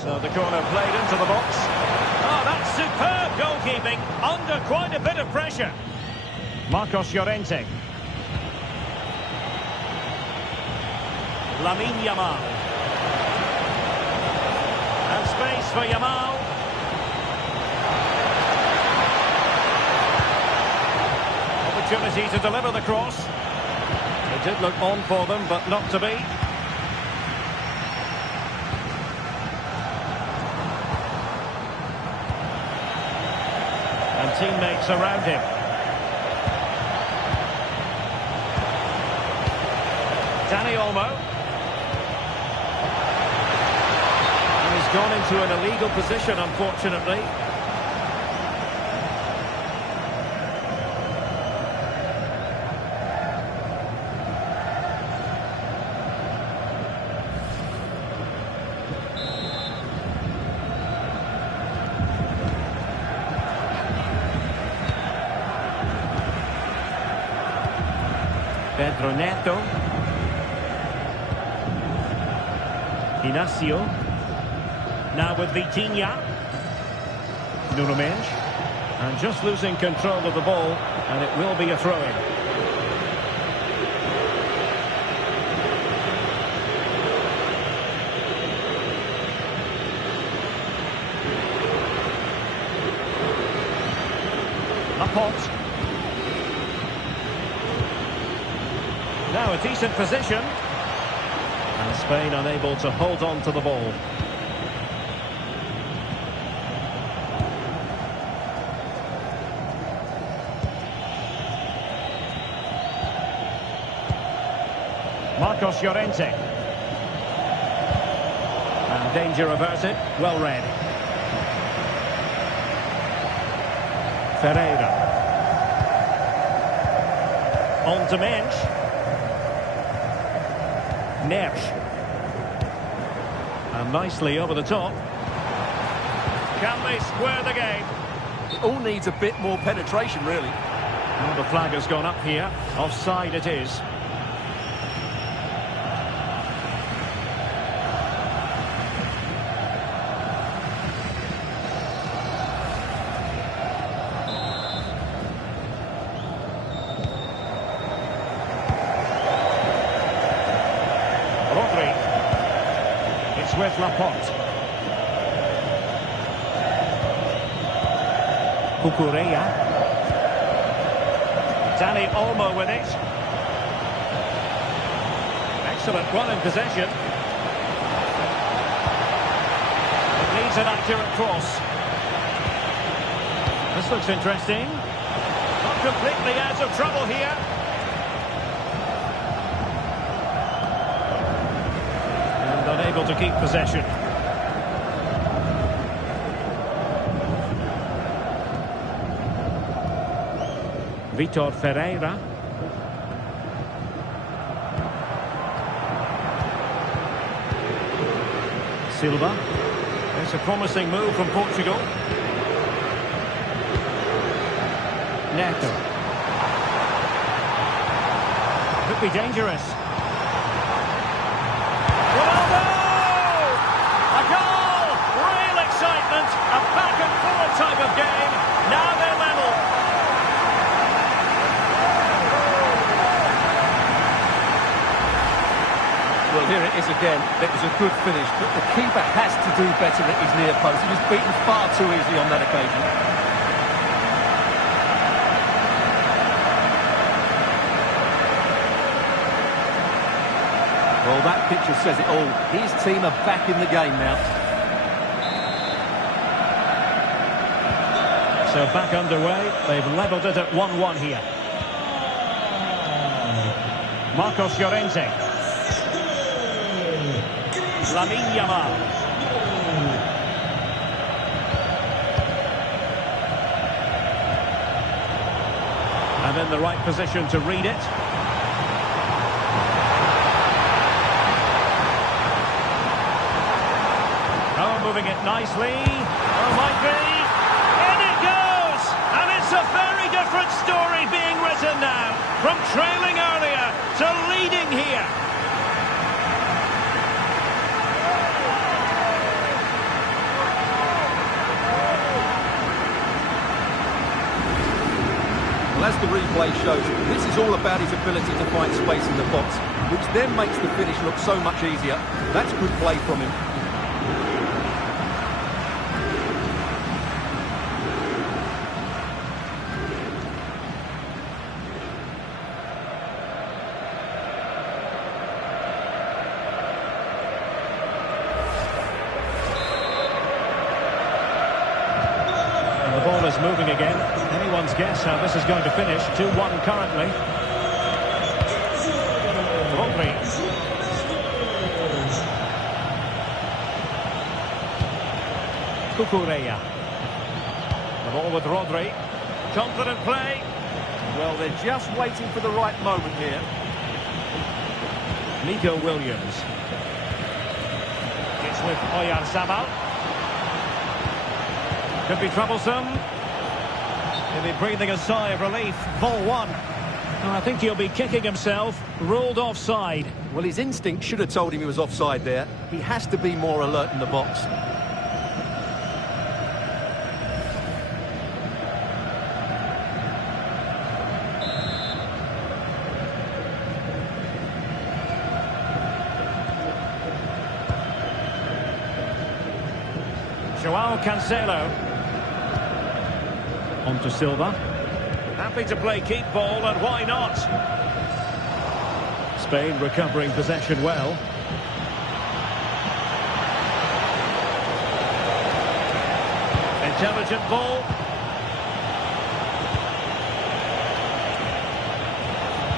So the corner played into the box. Oh, that's superb goalkeeping under quite a bit of pressure. Marcos Llorente. Lamine Yamal. And space for Yamal. Opportunity to deliver the cross. It did look on for them, but not to be. And teammates around him. Dani Olmo. And he's gone into an illegal position, unfortunately. Pedro Neto. Inacio. Now with Vitinha. Nuno Mendes. And just losing control of the ball. And it will be a throw-in. Laporte. Now a decent position. And Spain unable to hold on to the ball. Marcos Llorente. And danger averted. Well read. Ferreira. On to Mensch. Neres. And nicely over the top. Can they square the game? It all needs a bit more penetration, really. Well, the flag has gone up here. Offside it is. With Laporte. Cucurella. Dani Olmo with it. Excellent run in possession. It needs an accurate cross. This looks interesting. Not completely out of trouble here. Unable to keep possession. Vitor Ferreira. Silva. It's a promising move from Portugal. Neto. Could be dangerous. A back-and-forth type of game. Now they're level. Well, here it is again. It was a good finish, but the keeper has to do better at his near post. He was beaten far too easily on that occasion. Well, that picture says it all. His team are back in the game now. So back underway, they've levelled it at 1-1 here. Marcos Llorente. Lamine Yamal. And in the right position to read it. Oh, moving it nicely. Oh, might be. A very different story being written now, from trailing earlier to leading here. Well, as the replay shows, this is all about his ability to find space in the box, which then makes the finish look so much easier. That's good play from him. Moving again. Anyone's guess how this is going to finish. 2-1 currently. Rodri. Cucurella. The ball with Rodri. Confident play. Well, they're just waiting for the right moment here. Nico Williams. It's with Oyarzabal. Could be troublesome. He'll be breathing a sigh of relief. Ball one. I think he'll be kicking himself. Ruled offside. Well, his instinct should have told him he was offside there. He has to be more alert in the box. Joao Cancelo. On to Silva. Happy to play keep ball, and why not? Spain recovering possession well. Intelligent ball.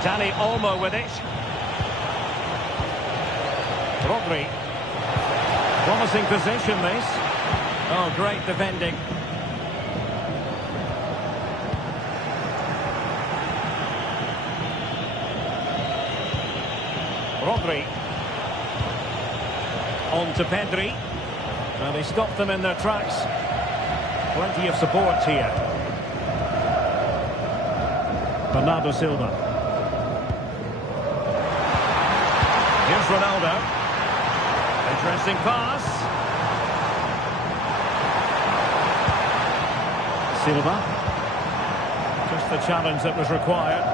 Dani Olmo with it. Rodri. Promising position, this. Oh, great defending. Rodri. On to Pedri. And he stopped them in their tracks. Plenty of support here. Bernardo Silva. Here's Ronaldo. Interesting pass. Silva. Just the challenge that was required.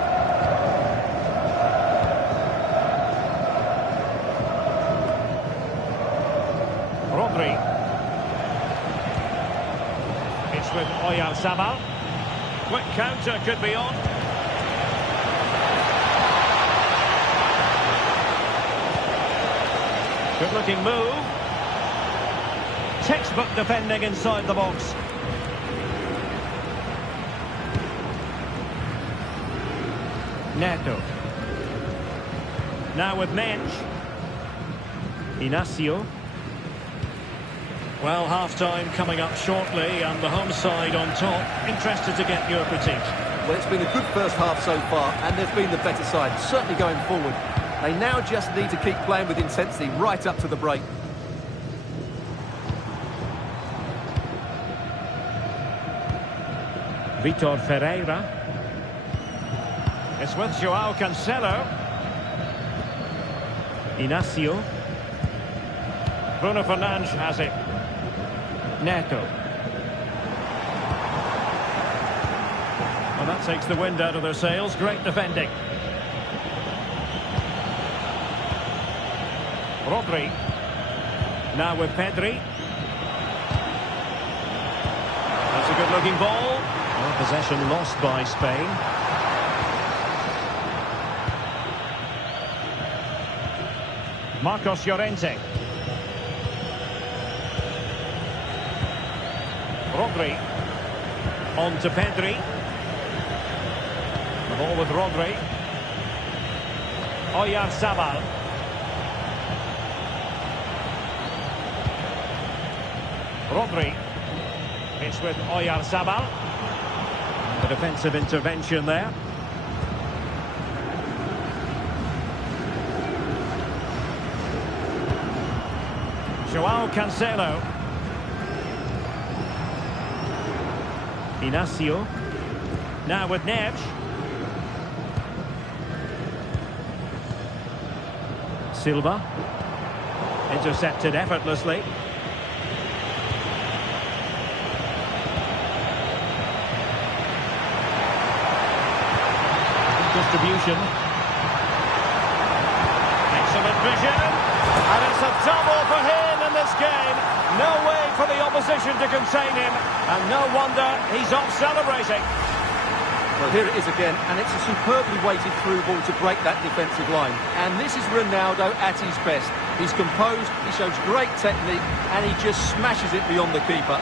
Rodri. It's with Oyarzabal. Quick counter could be on. Good looking move. Textbook defending inside the box. Neto. Now with Mensch. Inacio. Well, half-time coming up shortly, and the home side on top. Interested to get your critique. Well, it's been a good first half so far, and they've been the better side, certainly going forward. They now just need to keep playing with intensity right up to the break. Vitor Ferreira. It's with João Cancelo. Inacio. Bruno Fernandes has it. Neto. Well, that takes the wind out of their sails. Great defending. Rodri. Now with Pedri. That's a good-looking ball. Well, possession lost by Spain. Marcos Llorente. Rodri. On to Pedri. The ball with Rodri. Oyarzabal. Rodri. It's with Oyarzabal. The defensive intervention there. João Cancelo. Inacio. Now with Neves. Silva. Intercepted effortlessly. Distribution. Excellent vision. And it's a double for him in this game. No way for the opposition to contain him. And no wonder he's off celebrating. Well, here it is again, and it's a superbly weighted through ball to break that defensive line. And this is Ronaldo at his best. He's composed, he shows great technique, and he just smashes it beyond the keeper.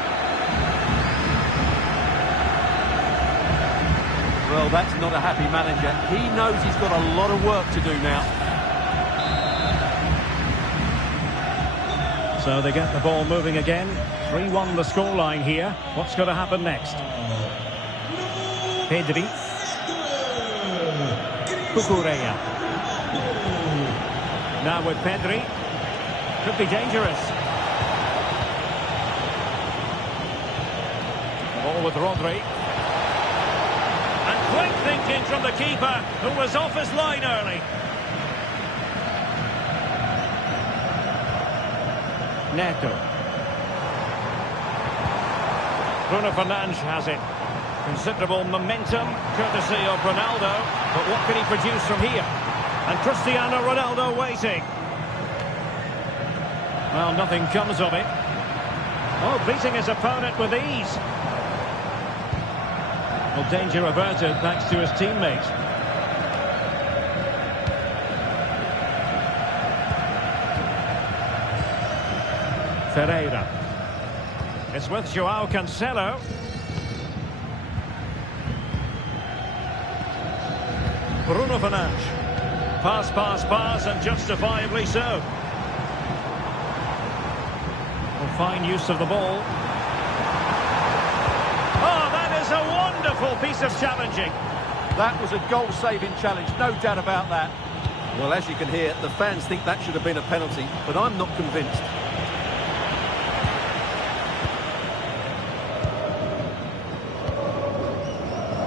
Well, that's not a happy manager. He knows he's got a lot of work to do now. So they get the ball moving again. 3-1 the scoreline here. What's going to happen next? Pedri. Cucurella. Now with Pedri. Could be dangerous. Ball with Rodri. And quick thinking from the keeper, who was off his line early. Neto. Bruno Fernandes has it. Considerable momentum, courtesy of Ronaldo. But what can he produce from here? And Cristiano Ronaldo waiting. Well, nothing comes of it. Oh, beating his opponent with ease. Well, danger averted thanks to his teammate. Ferreira. It's with Joao Cancelo. Bruno Fernandes. Pass, pass, pass, and justifiably so. Well, fine use of the ball. Oh, that is a wonderful piece of challenging. That was a goal-saving challenge, no doubt about that. Well, as you can hear, the fans think that should have been a penalty, but I'm not convinced.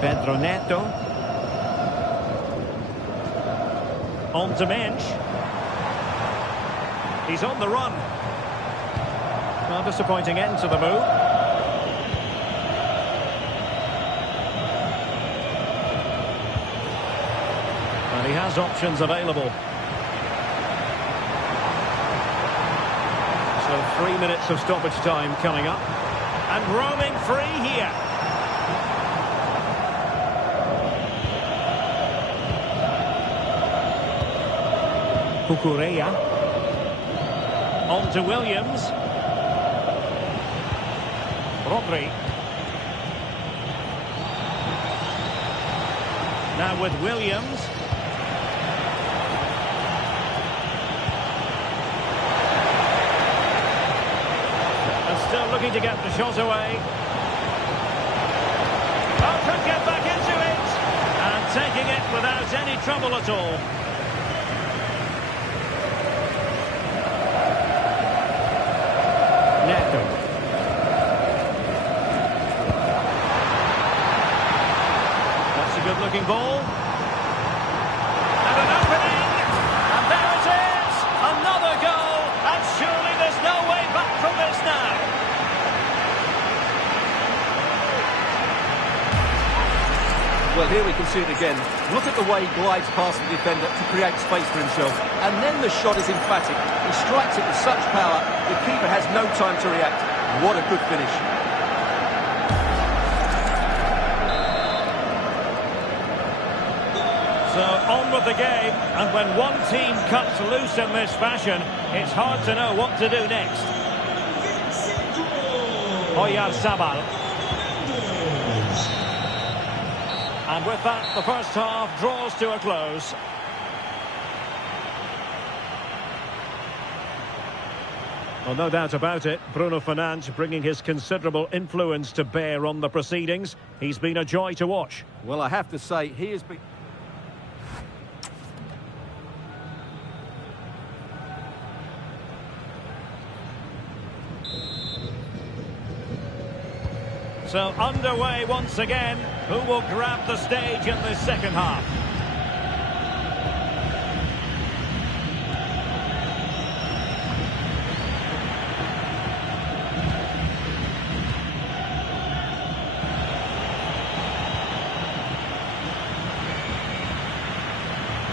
Pedro Neto. On to Mensch. He's on the run. Well, disappointing end to the move. And he has options available. So 3 minutes of stoppage time coming up. And roaming free here. Cucurella. On to Williams. Rodri. Now with Williams. And still looking to get the shot away. Oh, could get back into it. And taking it without any trouble at all. Neto. That's a good-looking ball. And an opening. And there it is. Another goal. And surely there's no way back from this now. Well, here we can see it again. Look at the way he glides past the defender to create space for himself. And then the shot is emphatic. He strikes it with such power, the keeper has no time to react. What a good finish. So on with the game, and when one team cuts loose in this fashion, it's hard to know what to do next. Oyarzabal. And with that, the first half draws to a close. Well, no doubt about it, Bruno Fernandes bringing his considerable influence to bear on the proceedings. He's been a joy to watch. Well, I have to say, he has been... So underway once again. Who will grab the stage in this second half?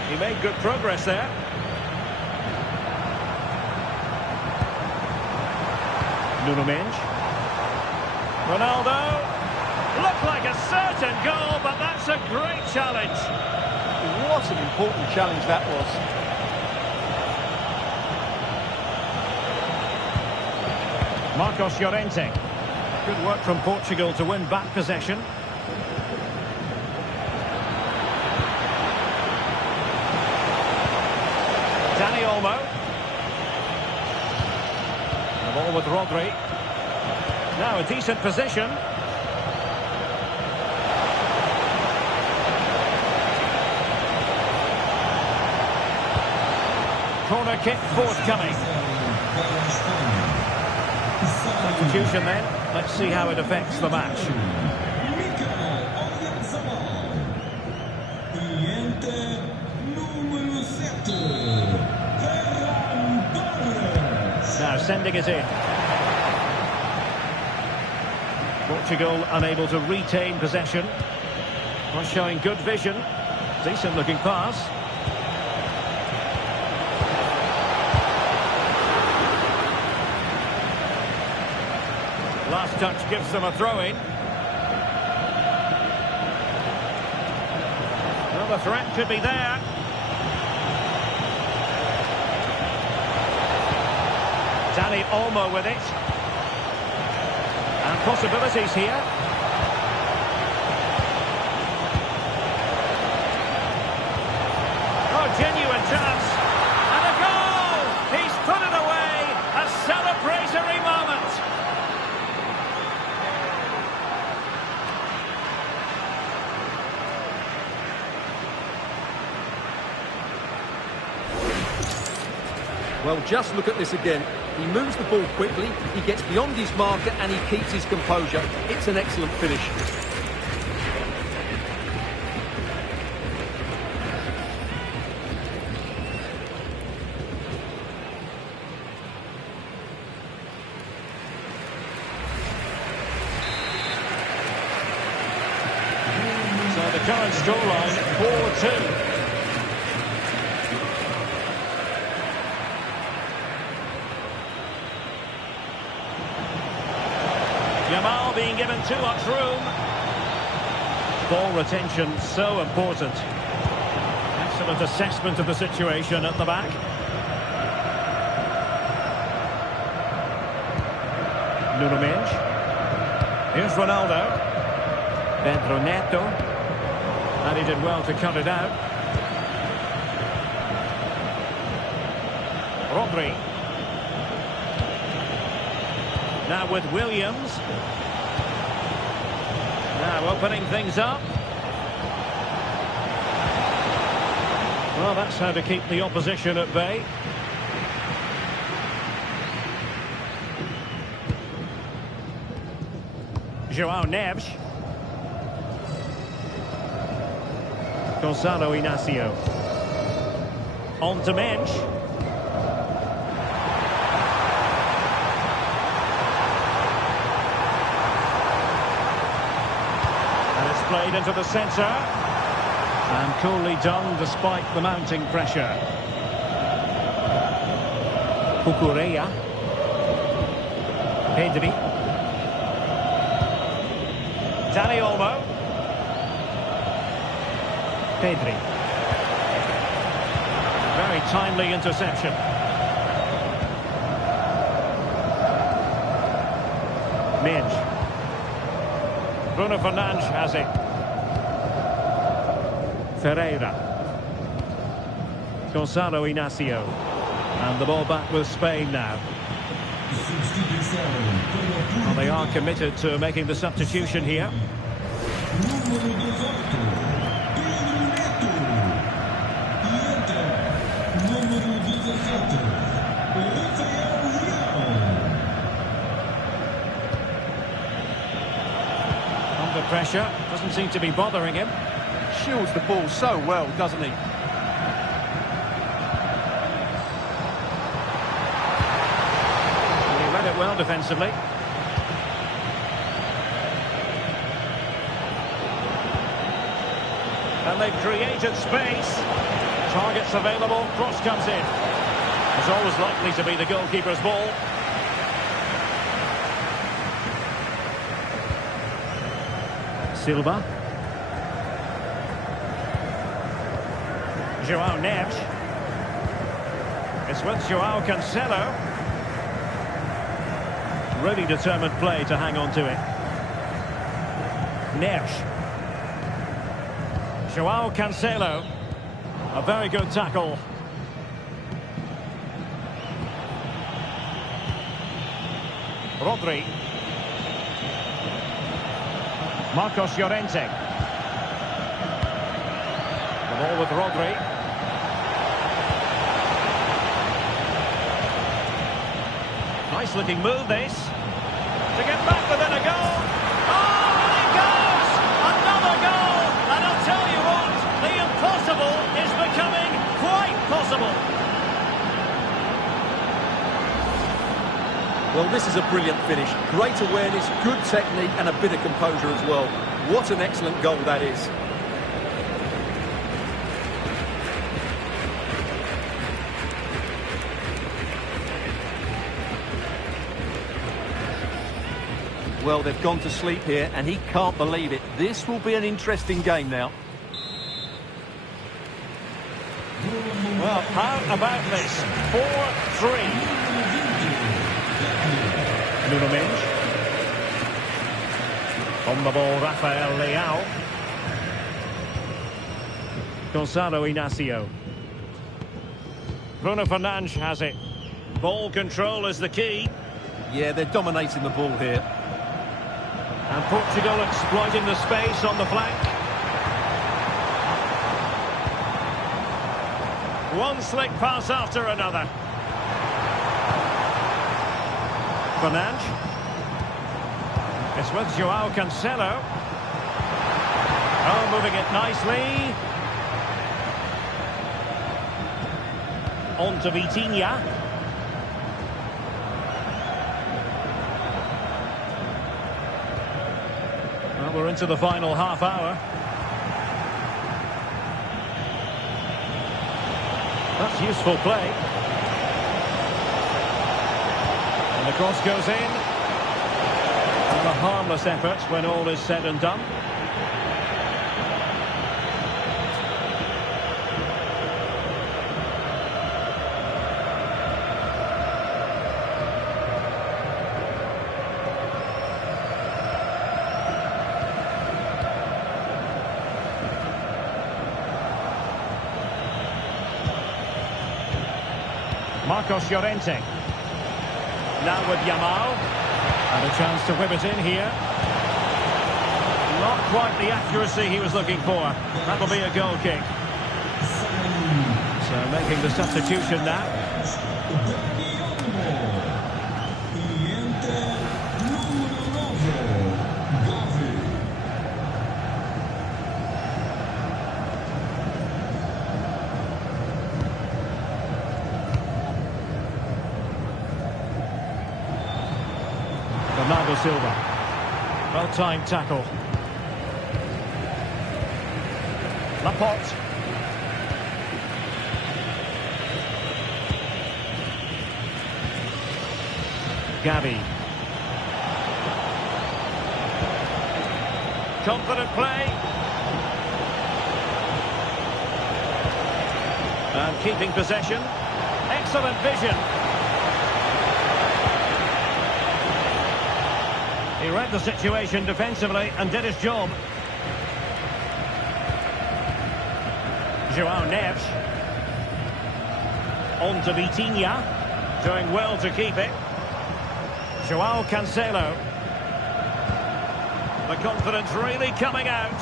He made good progress there. Nuno Mendes. Ronaldo. Looked like a certain goal, but that's a great challenge. What an important challenge that was. Marcos Llorente. Good work from Portugal to win back possession. Dani Olmo. The ball with Rodri. Now a decent position. Corner kick forthcoming. Substitution then. Let's see how it affects the match. Now sending it in. Portugal unable to retain possession. Not showing good vision. Decent looking pass. Last touch gives them a throw-in. the threat could be there. Dani Olmo with it. And possibilities here. Oh, genuine chance. And a goal! He's put it away. A celebratory moment. Well, just look at this again. He moves the ball quickly, he gets beyond his marker and he keeps his composure. It's an excellent finish. So the current scoreline, 4-2. Yamal being given too much room. Ball retention so important. Excellent assessment of the situation at the back. Nuno Mendes. Here's Ronaldo. Pedro Neto. And he did well to cut it out. Rodri. Now with Williams. Now opening things up. Well, that's how to keep the opposition at bay. João Neves. Gonçalo Inácio. On to Mendes. Played into the centre. And coolly done despite the mounting pressure. Cucurella. Pedri. Dani Olmo. Pedri. Very timely interception. Mendes. Bruno Fernandes has it. Ferreira. Gonçalo Inácio. And the ball back with Spain now. Well, they are committed to making the substitution here. Under pressure, doesn't seem to be bothering him. Shields the ball so well, doesn't he? He read it well defensively. And they've created space. Targets available, cross comes in. It's always likely to be the goalkeeper's ball. Silva. João Neves. It's with João Cancelo. Really determined play to hang on to it. Neves. João Cancelo. A very good tackle. Rodri. Marcos Llorente. The ball with Rodri. Nice looking move this. To get back within a goal. Oh, and it goes! Another goal! And I'll tell you what, the impossible is becoming quite possible. Well, this is a brilliant finish. Great awareness, good technique and a bit of composure as well. What an excellent goal that is. Well, they've gone to sleep here and he can't believe it. This will be an interesting game now. about this. 4-3. Nuno Mendes. On the ball, Rafael Leao. Gonzalo Inacio. Bruno Fernandes has it. Ball control is the key. Yeah, they're dominating the ball here. And Portugal exploiting the space on the flank. One slick pass after another. Fernandes. It's with Joao Cancelo. Oh, moving it nicely. On to Vitinha. Well, we're into the final half hour. That's useful play. And the cross goes in. And a harmless effort when all is said and done. Marcos Llorente. Now with Yamal. And a chance to whip it in here. Not quite the accuracy he was looking for. That'll be a goal kick. So making the substitution now. Bernardo Silva. Well-timed tackle. Laporte. Gavi. Confident play. And keeping possession. Excellent vision. He read the situation defensively and did his job. Joao Neves. On to Vitinha. Doing well to keep it. Joao Cancelo. The confidence really coming out.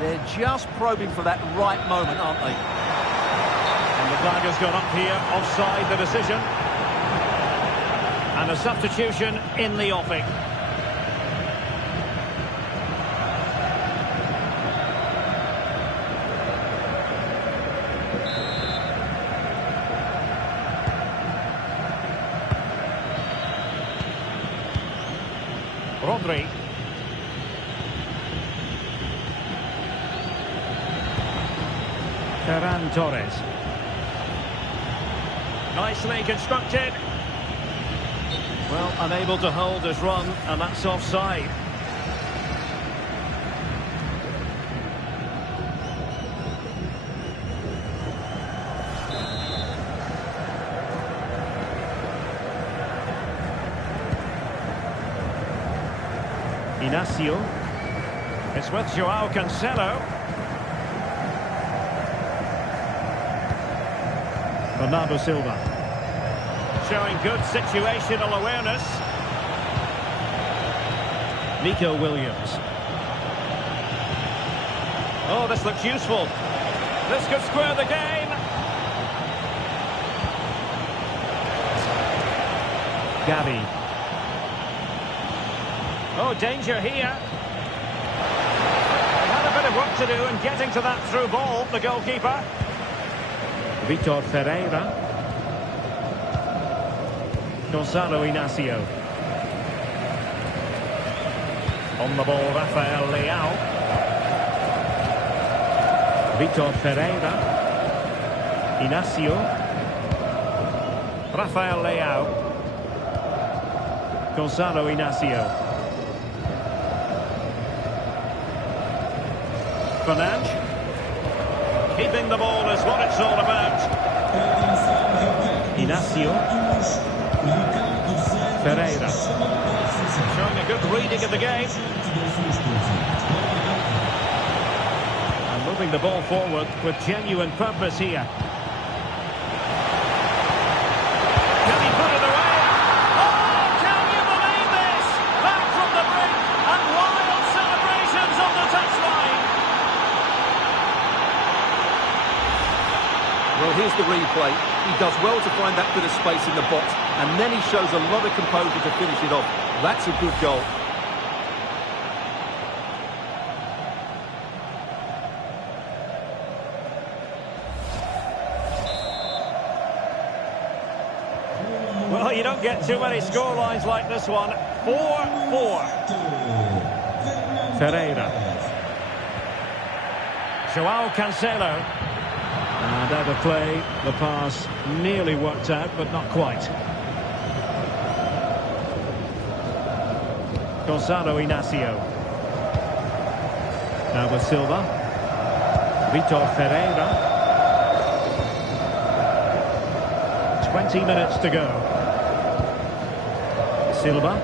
They're just probing for that right moment, aren't they? And the flag has gone up here, offside the decision. And a substitution in the offing. Rodri. Ferran Torres. Nicely constructed. Well, unable to hold his run, and that's offside. Inacio. It's with Joao Cancelo. Bernardo Silva. Showing good situational awareness. Nico Williams. Oh, this looks useful. This could square the game. Gavi. Oh, danger here. They had a bit of work to do in getting to that through ball, the goalkeeper. Vitor Ferreira. Gonzalo Inacio. On the ball, Rafael Leao. Vitor Ferreira. Inacio. Rafael Leao. Gonzalo Inacio. Fernandes. Keeping the ball is what it's all about. Inacio. Pereira. Showing a good reading of the game. And moving the ball forward with genuine purpose here. Can he put it away? Oh, can you believe this? Back from the brink and wild celebrations on the touchline. Well, here's the replay. He does well to find that bit of space in the box, and then he shows a lot of composure to finish it off. That's a good goal. Well, you don't get too many scorelines like this one. 4-4. Ferreira. João Cancelo. And out of play, the pass nearly worked out, but not quite. Gonzalo Inacio. Now with Silva. Vitor Ferreira. 20 minutes to go. Silva.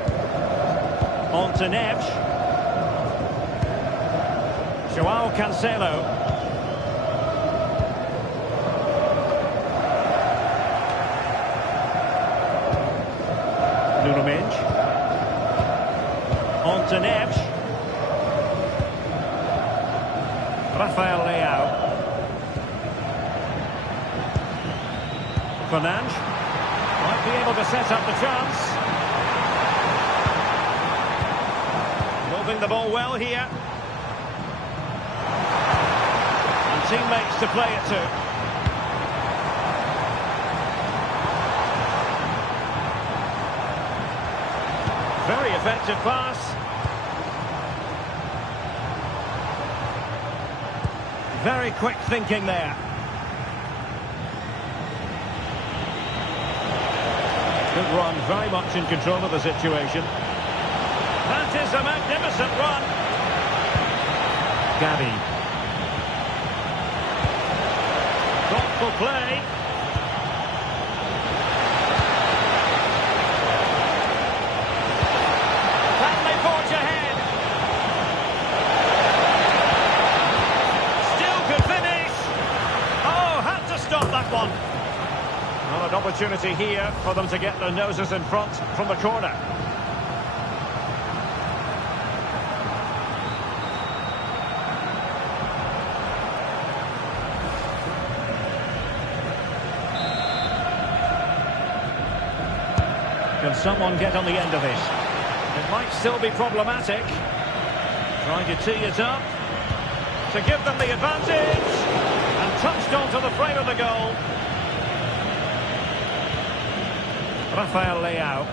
On to Neves. João Cancelo. Nuno Mendes. On to Neves. Rafael Leao. Fernandes. Might be able to set up the chance. Moving the ball well here. And teammates to play it to. Very effective pass. Very quick thinking there. Good run, very much in control of the situation. That is a magnificent run. Gavi. Thoughtful play. Can they forge ahead? Still could finish. Oh, had to stop that one. Well, an opportunity here for them to get their noses in front from the corner. Can someone get on the end of this? It might still be problematic. Trying to tee it up to give them the advantage. And touched onto the frame of the goal. Rafael Leao.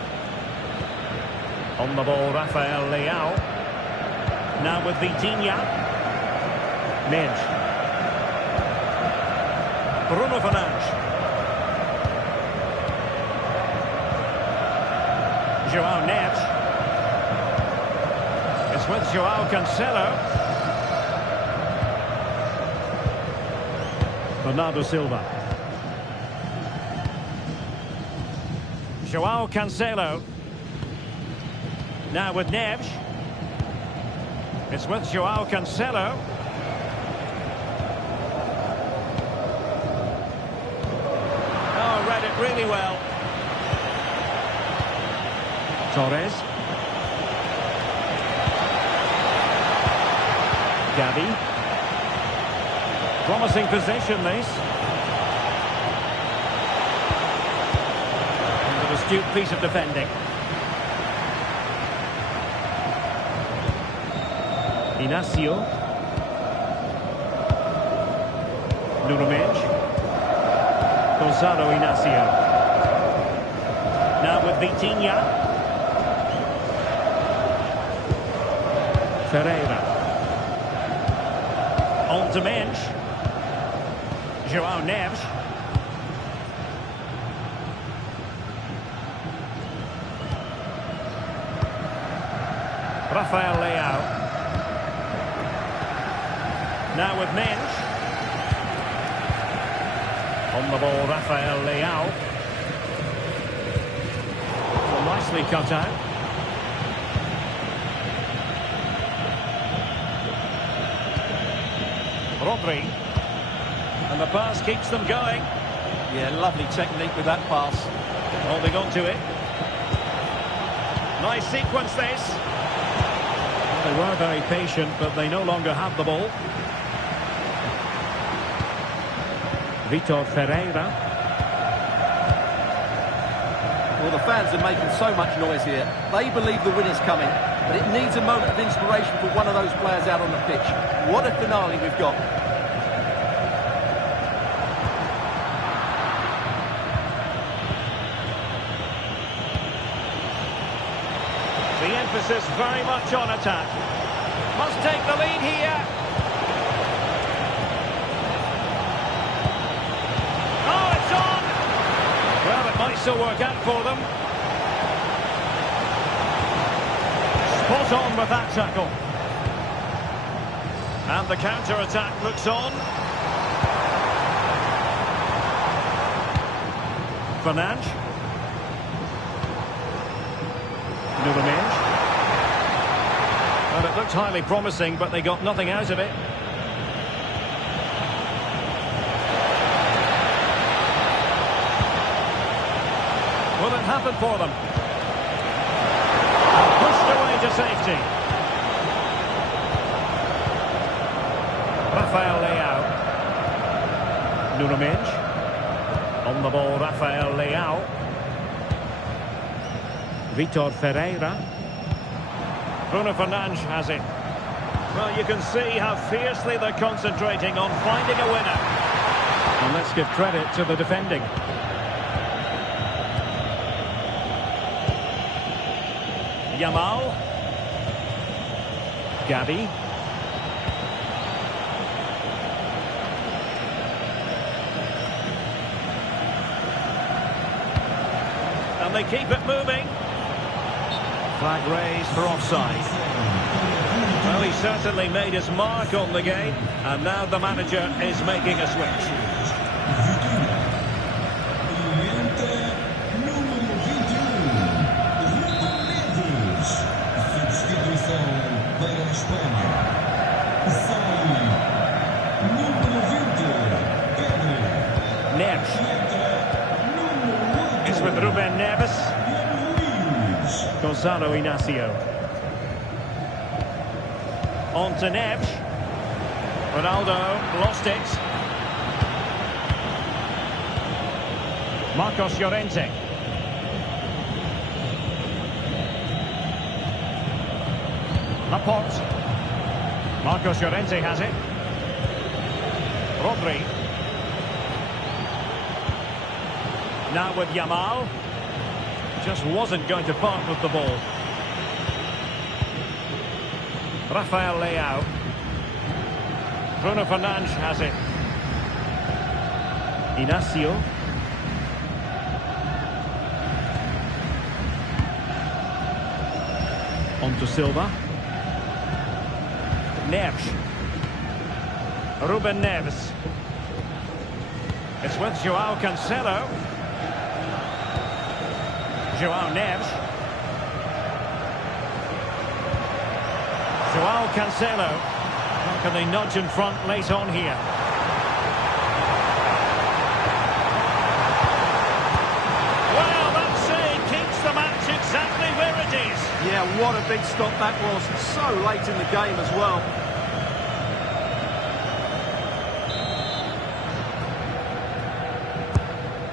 On the ball, Rafael Leao. Now with Vitinha. Mendes. Bruno Fernandes. João Neves. It's with João Cancelo. Bernardo Silva. João Cancelo. Now with Neves. It's with João Cancelo. Oh, read it really well. Torres. Gavi. Promising position, this. And an astute piece of defending. Inacio. Nuno Mendes. Gonzalo Inacio. Now with Vitinha. Ferreira. On to Mendes. João Neves. Rafael Leao. Now with Mendes. On the ball, Rafael Leao. Nicely cut out. Rodri. And the pass keeps them going. Yeah, lovely technique with that pass. Holding on to it. Nice sequence this. They were very patient, but they no longer have the ball. Vitor Ferreira. Well, the fans are making so much noise here. They believe the winner's coming, but it needs a moment of inspiration for one of those players out on the pitch. What a finale we've got. The emphasis very much on attack. Must take the lead here. Oh, it's on! Well, it might still work out for them. Spot on with that tackle. And the counter-attack looks on. Fernandes. Nunes. Well, it looked highly promising, but they got nothing out of it. Will it happen for them? Pushed away to safety. Rafael Leao. Nunes. On the ball, Rafael Leao. Vitor Ferreira. Bruno Fernandes has it. Well, you can see how fiercely they're concentrating on finding a winner. And let's give credit to the defending. Yamal. Gavi. And they keep it moving. Flag raised for offside. Well, he certainly made his mark on the game, and now the manager is making a switch. Neves. It's with Ruben Neves. Gonzalo Inacio. On to Neves. Ronaldo lost it. Marcos Llorente. Laporte. Marcos Llorente has it. Rodri. Now with Yamal. Just wasn't going to part with the ball. Rafael Leao. Bruno Fernandes has it. Inacio. On to Silva. Neves. Ruben Neves. It's with Joao Cancelo. Joao Neves. Joao Cancelo. How can they nudge in front late on here? Well, that save keeps the match exactly where it is. Yeah, what a big stop that was. So late in the game as well.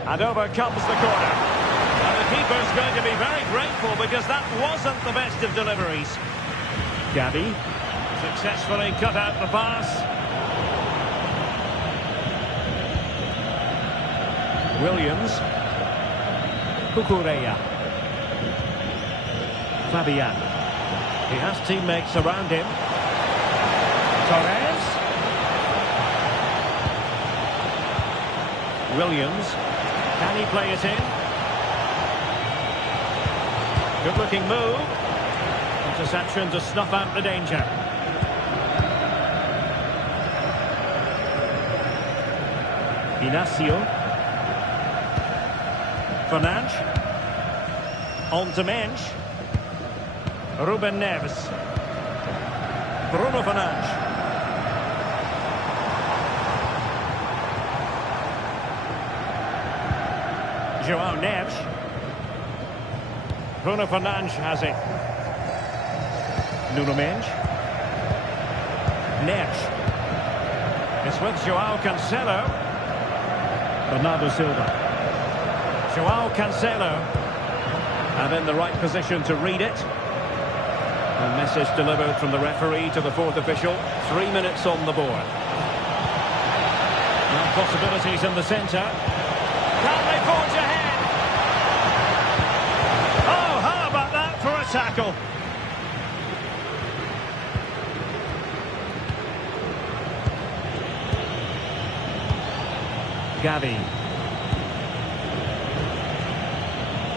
And over comes the corner. And the keeper's going to be very grateful because that wasn't the best of deliveries. Gavi successfully cut out the pass. Williams. Cucurella. Fabian. He has teammates around him. Torres. Williams. Can he play it in? Good looking move. Interception to snuff out the danger. Inacio. Fernandes. On to Mensch. Ruben Neves. Bruno Fernandes. João Neves. Bruno Fernandes has it. Nuno Mendes. Neves. It's with João Cancelo. Bernardo Silva. João Cancelo. And in the right position to read it. A message delivered from the referee to the fourth official. 3 minutes on the board. And possibilities in the centre. Can they forge ahead? Oh, how about that for a tackle? Gavi.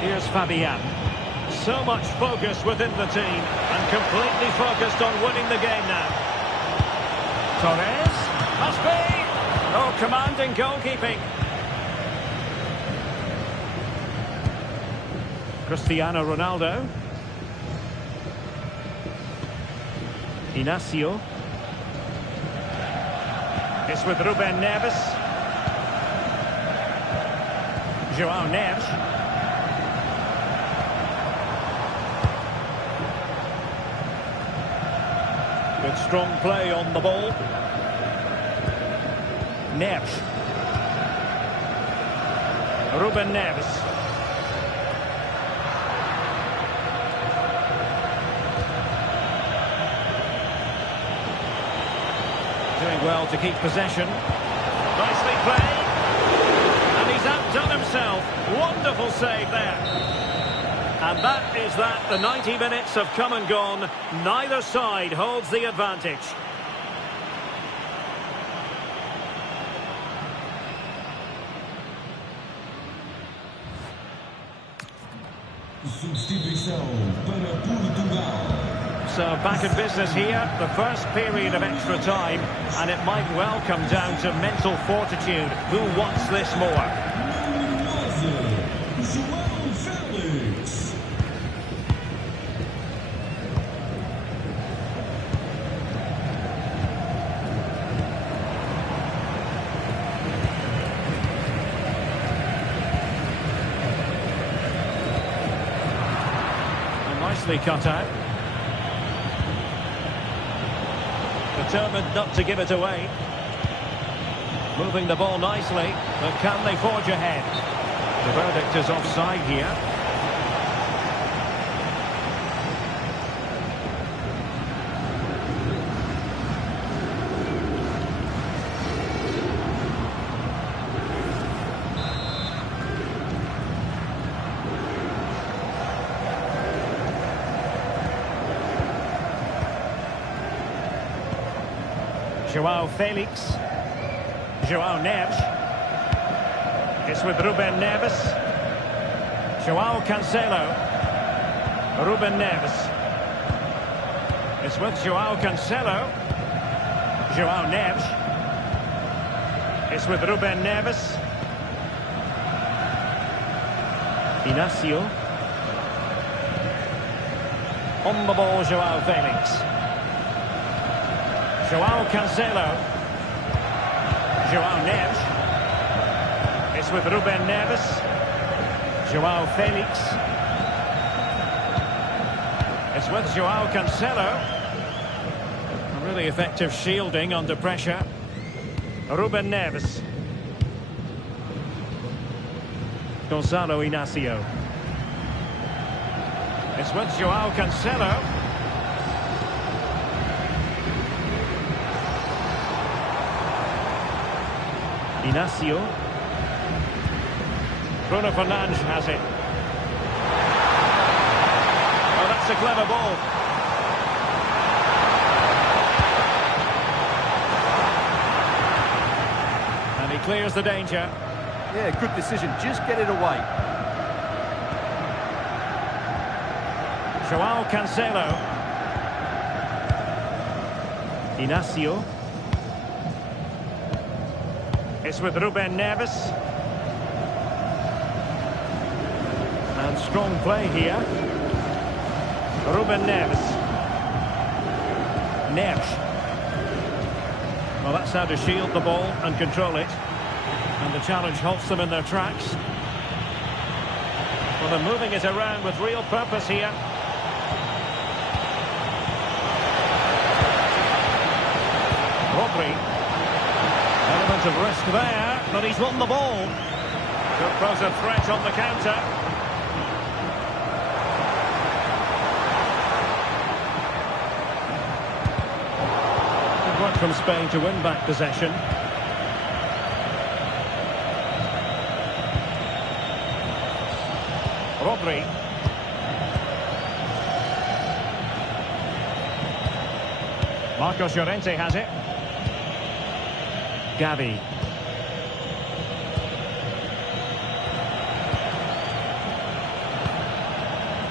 Here's Fabian. So much focus within the team and completely focused on winning the game now. Torres. Must be. Oh, commanding goalkeeping. Cristiano Ronaldo. Inacio. It's with Ruben Neves. João Neves. Good strong play on the ball. Neves. Ruben Neves. Doing well to keep possession. Nicely played. And he's outdone himself. Wonderful save there. And that is that. The 90 minutes have come and gone. Neither side holds the advantage. Substituição para Portugal. So back in business here, the first period of extra time, and it might well come down to mental fortitude. Who wants this more? Nicely cut out. Determined not to give it away. Moving the ball nicely, but can they forge ahead? The verdict is offside here. João Felix. João Neves. It's with Ruben Neves. João Cancelo. Ruben Neves. It's with João Cancelo. João Neves. It's with Ruben Neves. Inacio. On the ball, João Felix. João Cancelo. João Neves. It's with Ruben Neves. João Felix. It's with João Cancelo. A really effective shielding under pressure. Ruben Neves. Gonzalo Inacio. It's with João Cancelo. Inacio. Bruno Fernandes has it. Oh, that's a clever ball. And he clears the danger. Yeah, good decision. Just get it away. João Cancelo. Inacio. It's with Ruben Neves. And strong play here. Ruben Neves. Neves. Well, that's how to shield the ball and control it. And the challenge halts them in their tracks. Well, they're moving it around with real purpose here. Rodri. Element of risk there, but he's won the ball. Could pose a threat on the counter. Good work from Spain to win back possession. Rodri. Marcos Llorente has it. Gavi.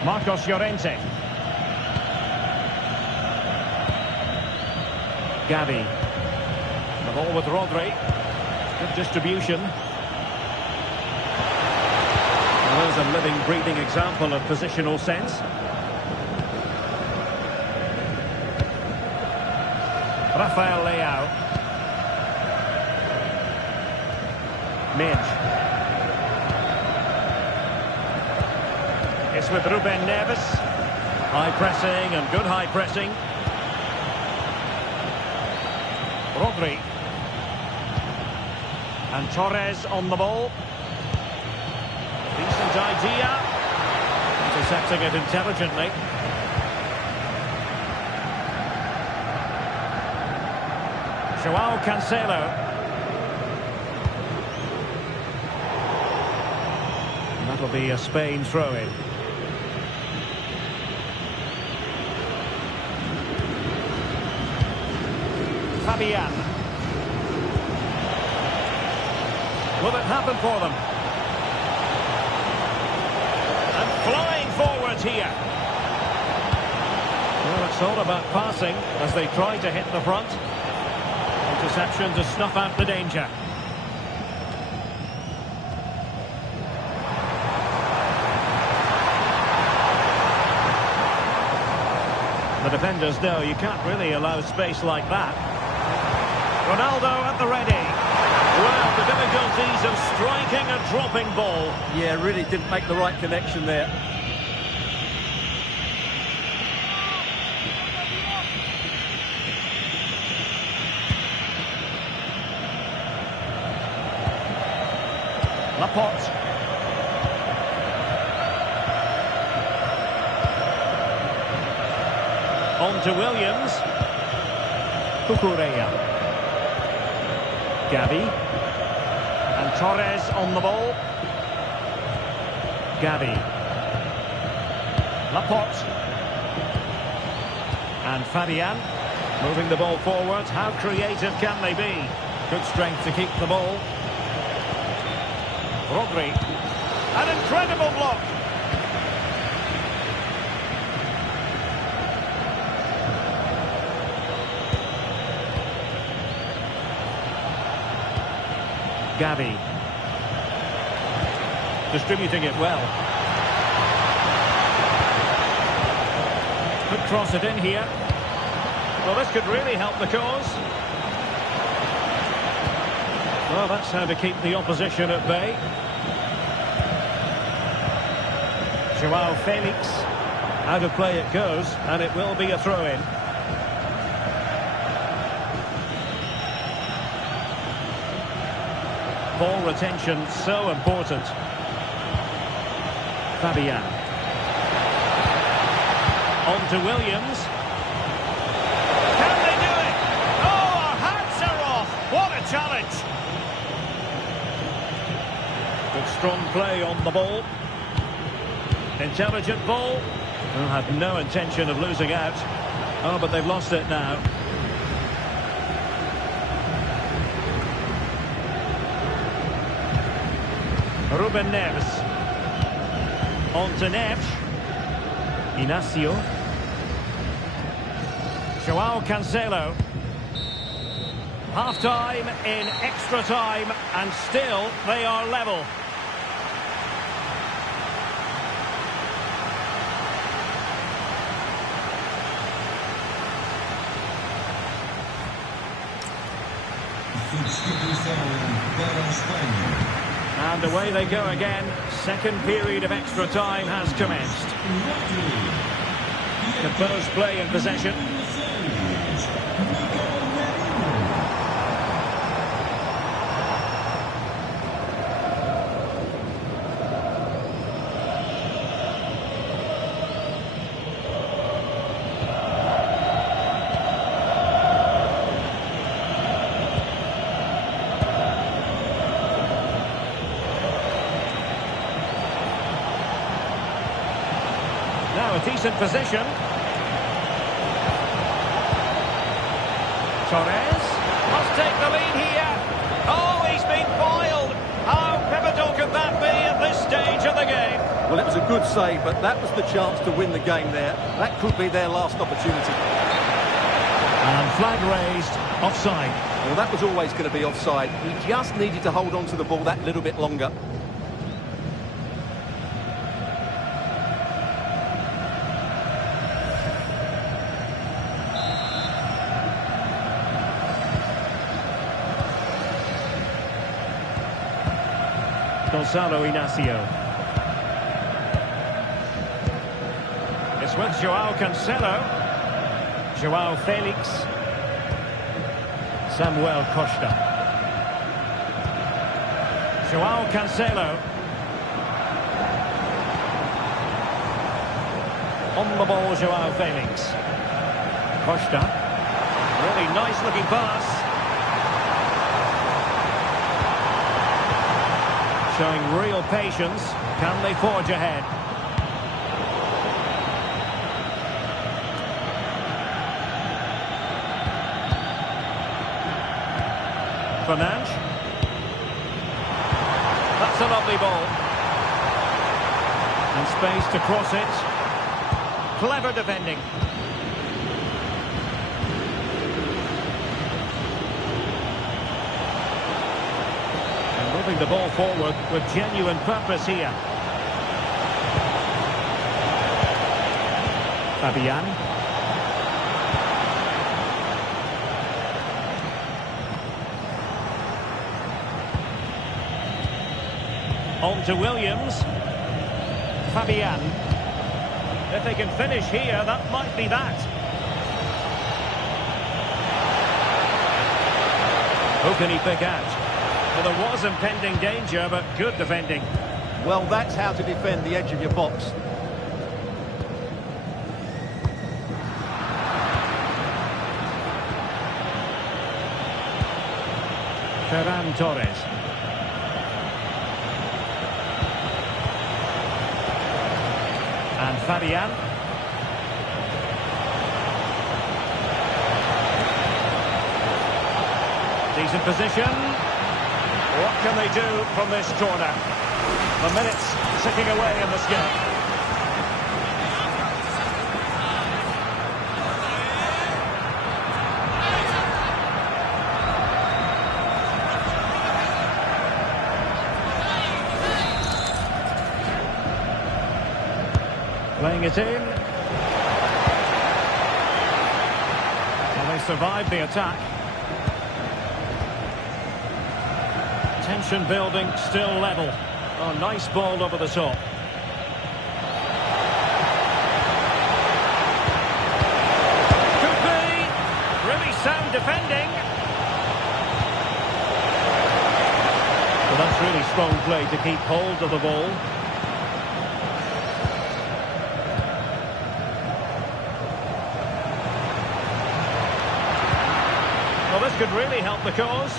Marcos Llorente. Gavi. The ball with Rodri. Good distribution. Well, there's a living, breathing example of positional sense. Rafael Leao. Midge. It's with Ruben Neves. High pressing and good high pressing. Rodri. And Torres on the ball. Decent idea. Intercepting it intelligently. Joao Cancelo. And that'll be a Spain throw-in. Fabian. Will it happen for them? And flying forward here. Well, it's all about passing as they try to hit the front. Interception to snuff out the danger. The defenders know you can't really allow space like that. Ronaldo at the ready. Well, the difficulties of striking a dropping ball. Yeah, really didn't make the right connection there. Laporte. On to Williams. Cucurella. Gavi. And Torres on the ball. Gavi. Laporte. And Fabian. Moving the ball forward. How creative can they be? Good strength to keep the ball. Rodri. An incredible block. Gavi. Distributing it well. Could cross it in here. Well, this could really help the cause. Well, that's how to keep the opposition at bay. Joao Felix. Out of play it goes, and it will be a throw-in. Ball retention so important. Fabian. On to Williams. Can they do it? Oh, our hats are off. What a challenge. Good strong play on the ball. Intelligent ball. Well, had no intention of losing out. Oh, but they've lost it now. Ruben Neves. On to Neves. Inacio. Joao Cancelo. Half-time in extra time, and still they are level. Substituição para a Espanha. And away they go again. Second period of extra time has commenced. Composed play in possession. Now a decent position. Torres must take the lead here. Oh, he's been foiled. How pivotal could that be at this stage of the game? Well, it was a good save, but that was the chance to win the game there. That could be their last opportunity. And flag raised, offside. Well, that was always going to be offside. He just needed to hold on to the ball that little bit longer. Gonzalo Inacio. It's with Joao Cancelo. Joao Felix. Samuel Costa. Joao Cancelo. On the ball, Joao Felix. Costa. Really nice looking pass. Showing real patience. Can they forge ahead? Fernandes. That's a lovely ball. And space to cross it. Clever defending. Moving the ball forward with genuine purpose here. Fabian. On to Williams. Fabian. If they can finish here, that might be that. Who can he pick out? Well, there was impending danger, but good defending. Well, that's how to defend the edge of your box. Ferran Torres. And Fabian. Decent position. What can they do from this corner? The minutes ticking away in this game. Playing it in. Well, they survived the attack. Tension building, still level. Oh, nice ball over the top. Could be. Really sound defending. Well, that's really strong play to keep hold of the ball. Well, this could really help the cause.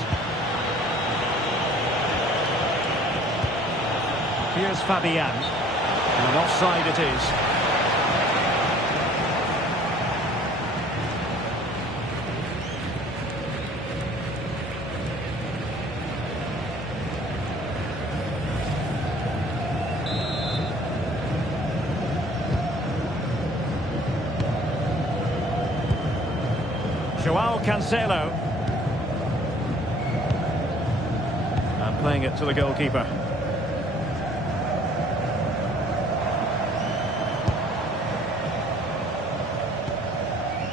Here's Fabian. And offside it is. Joao Cancelo. And playing it to the goalkeeper.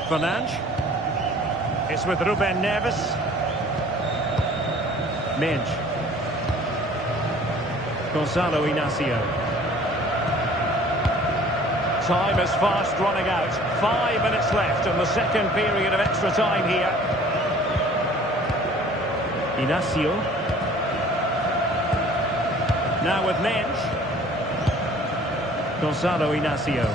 Fernandes. It's with Ruben Neves. Minge. Gonzalo Inacio. Time is fast running out. 5 minutes left in the second period of extra time here. Inacio. Now with Minge. Gonzalo Inacio.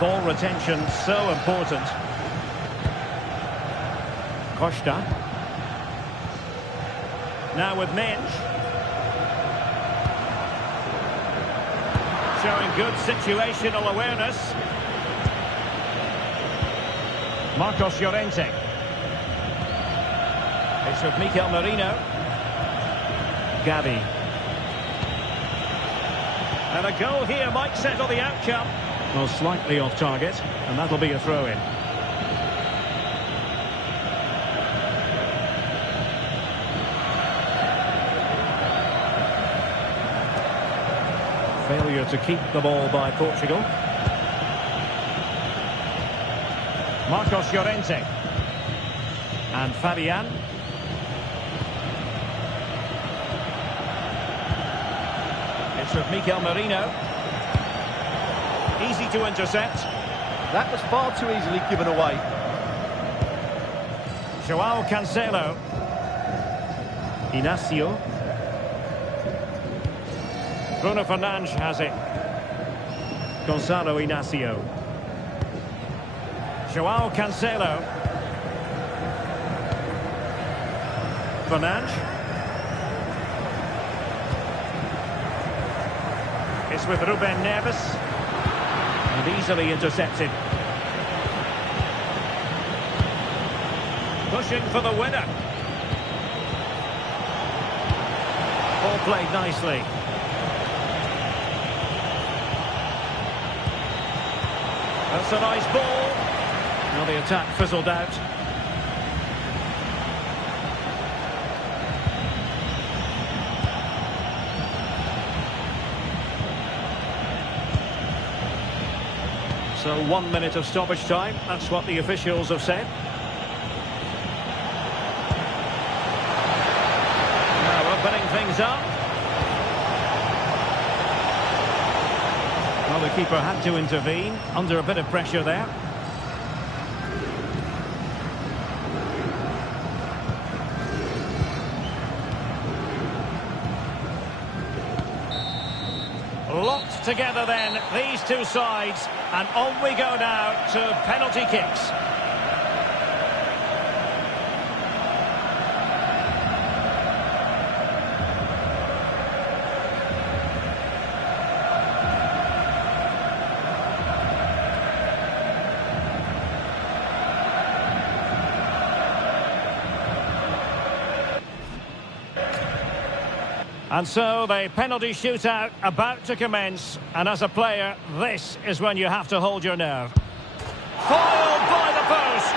Ball retention so important. Costa. Now with Minge. Showing good situational awareness. Marcos Llorente. It's with Mikel Merino. Gavi. And a goal here might settle the outcome. Well, slightly off target, and that'll be a throw-in. Failure to keep the ball by Portugal. Marcos Llorente. And Fabian. It's with Mikel Merino. Easy to intercept. That was far too easily given away. Joao Cancelo. Inacio. Bruno Fernandes has it. Gonzalo Inacio. Joao Cancelo. Fernandes. It's with Ruben Neves. And easily intercepted. Pushing for the winner. All played nicely. That's a nice ball. Well, the attack fizzled out. So 1 minute of stoppage time. That's what the officials have said. Now opening things up. Well, the keeper had to intervene under a bit of pressure there. Locked together then, these two sides, and on we go now to penalty kicks. And so the penalty shootout about to commence, and as a player, this is when you have to hold your nerve. Foiled by the post!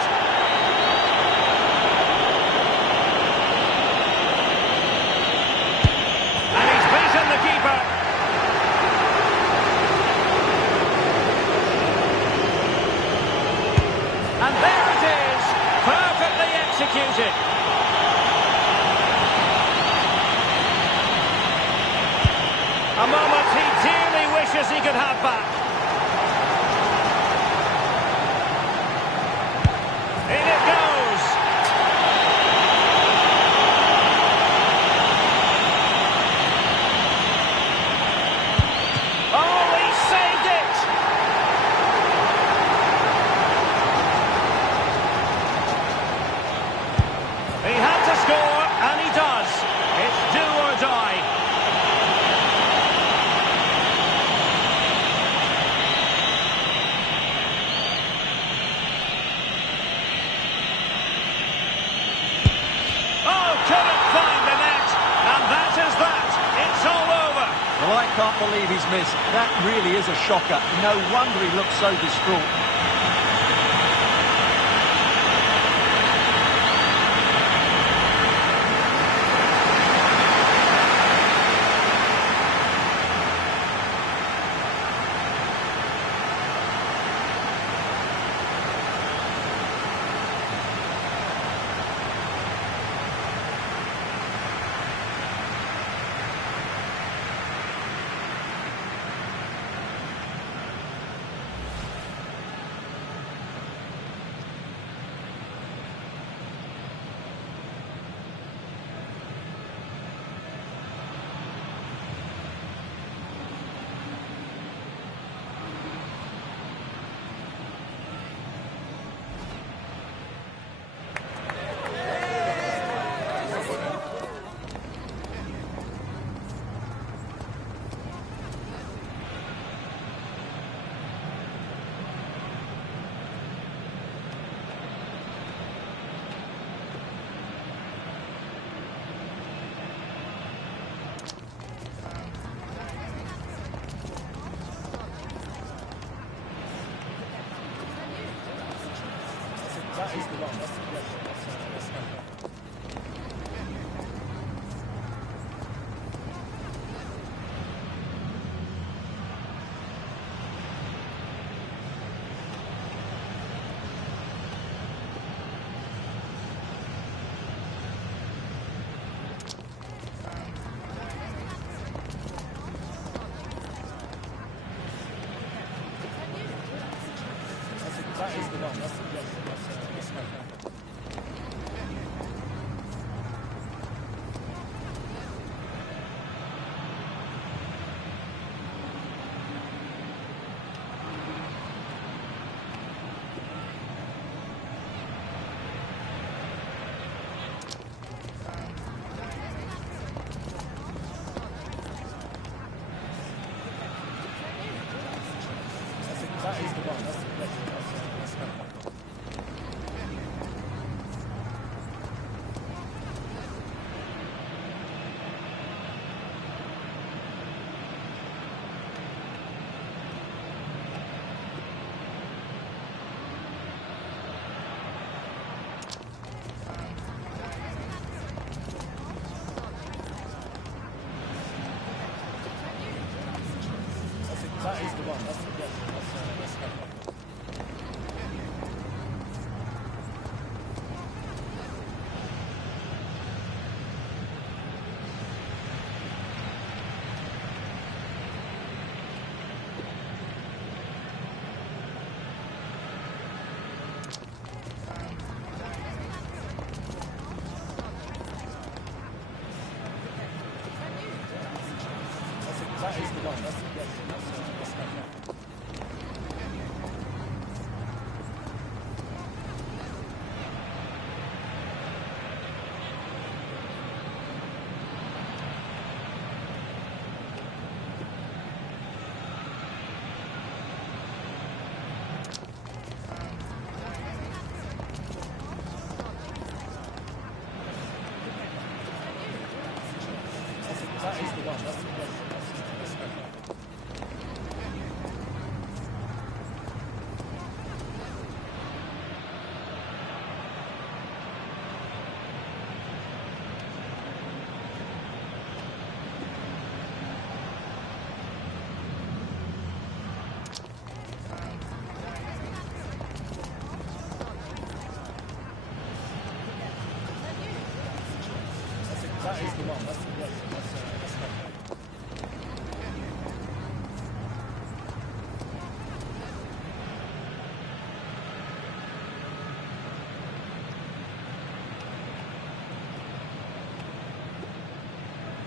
And he's beaten the keeper. And there it is, perfectly executed. A moment he dearly wishes he could have back. In it goes. Oh, he saved it. He had to score, and he does. It's do or die. Well, I can't believe he's missed. That really is a shocker. No wonder he looks so distraught. that is the one. That's that is the one. That's that is the one. That's that is the one. That's that is the one. That's that is the one. That's that is the one. That's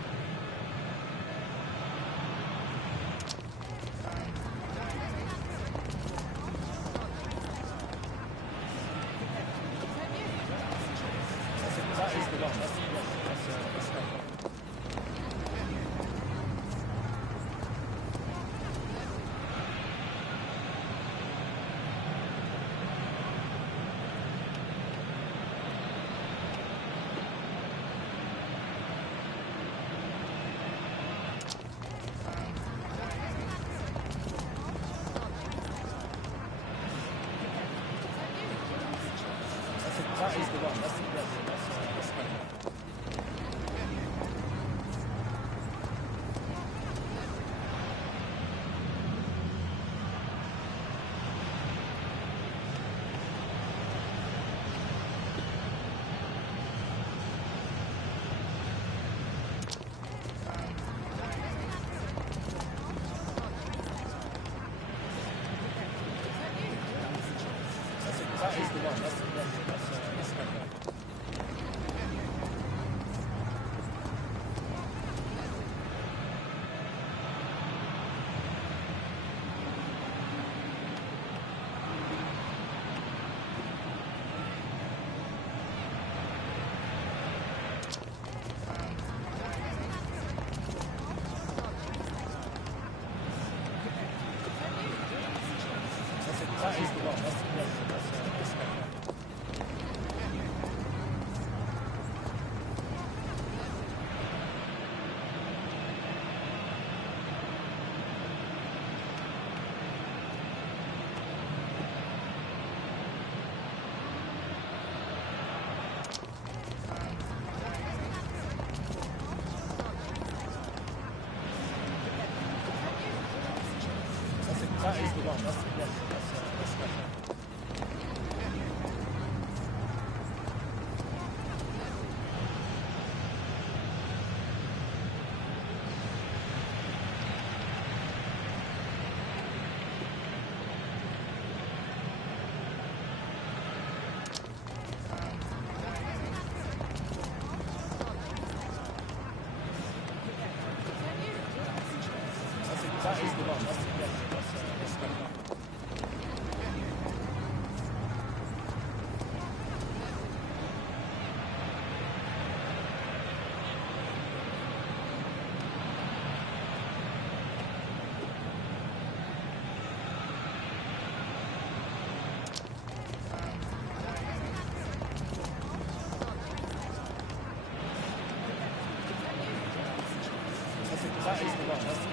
that is the one. That's that is the one. That's that is the one. That's that is the one. That's that is the one. That's the one. That is the one. That's the one. That is the one.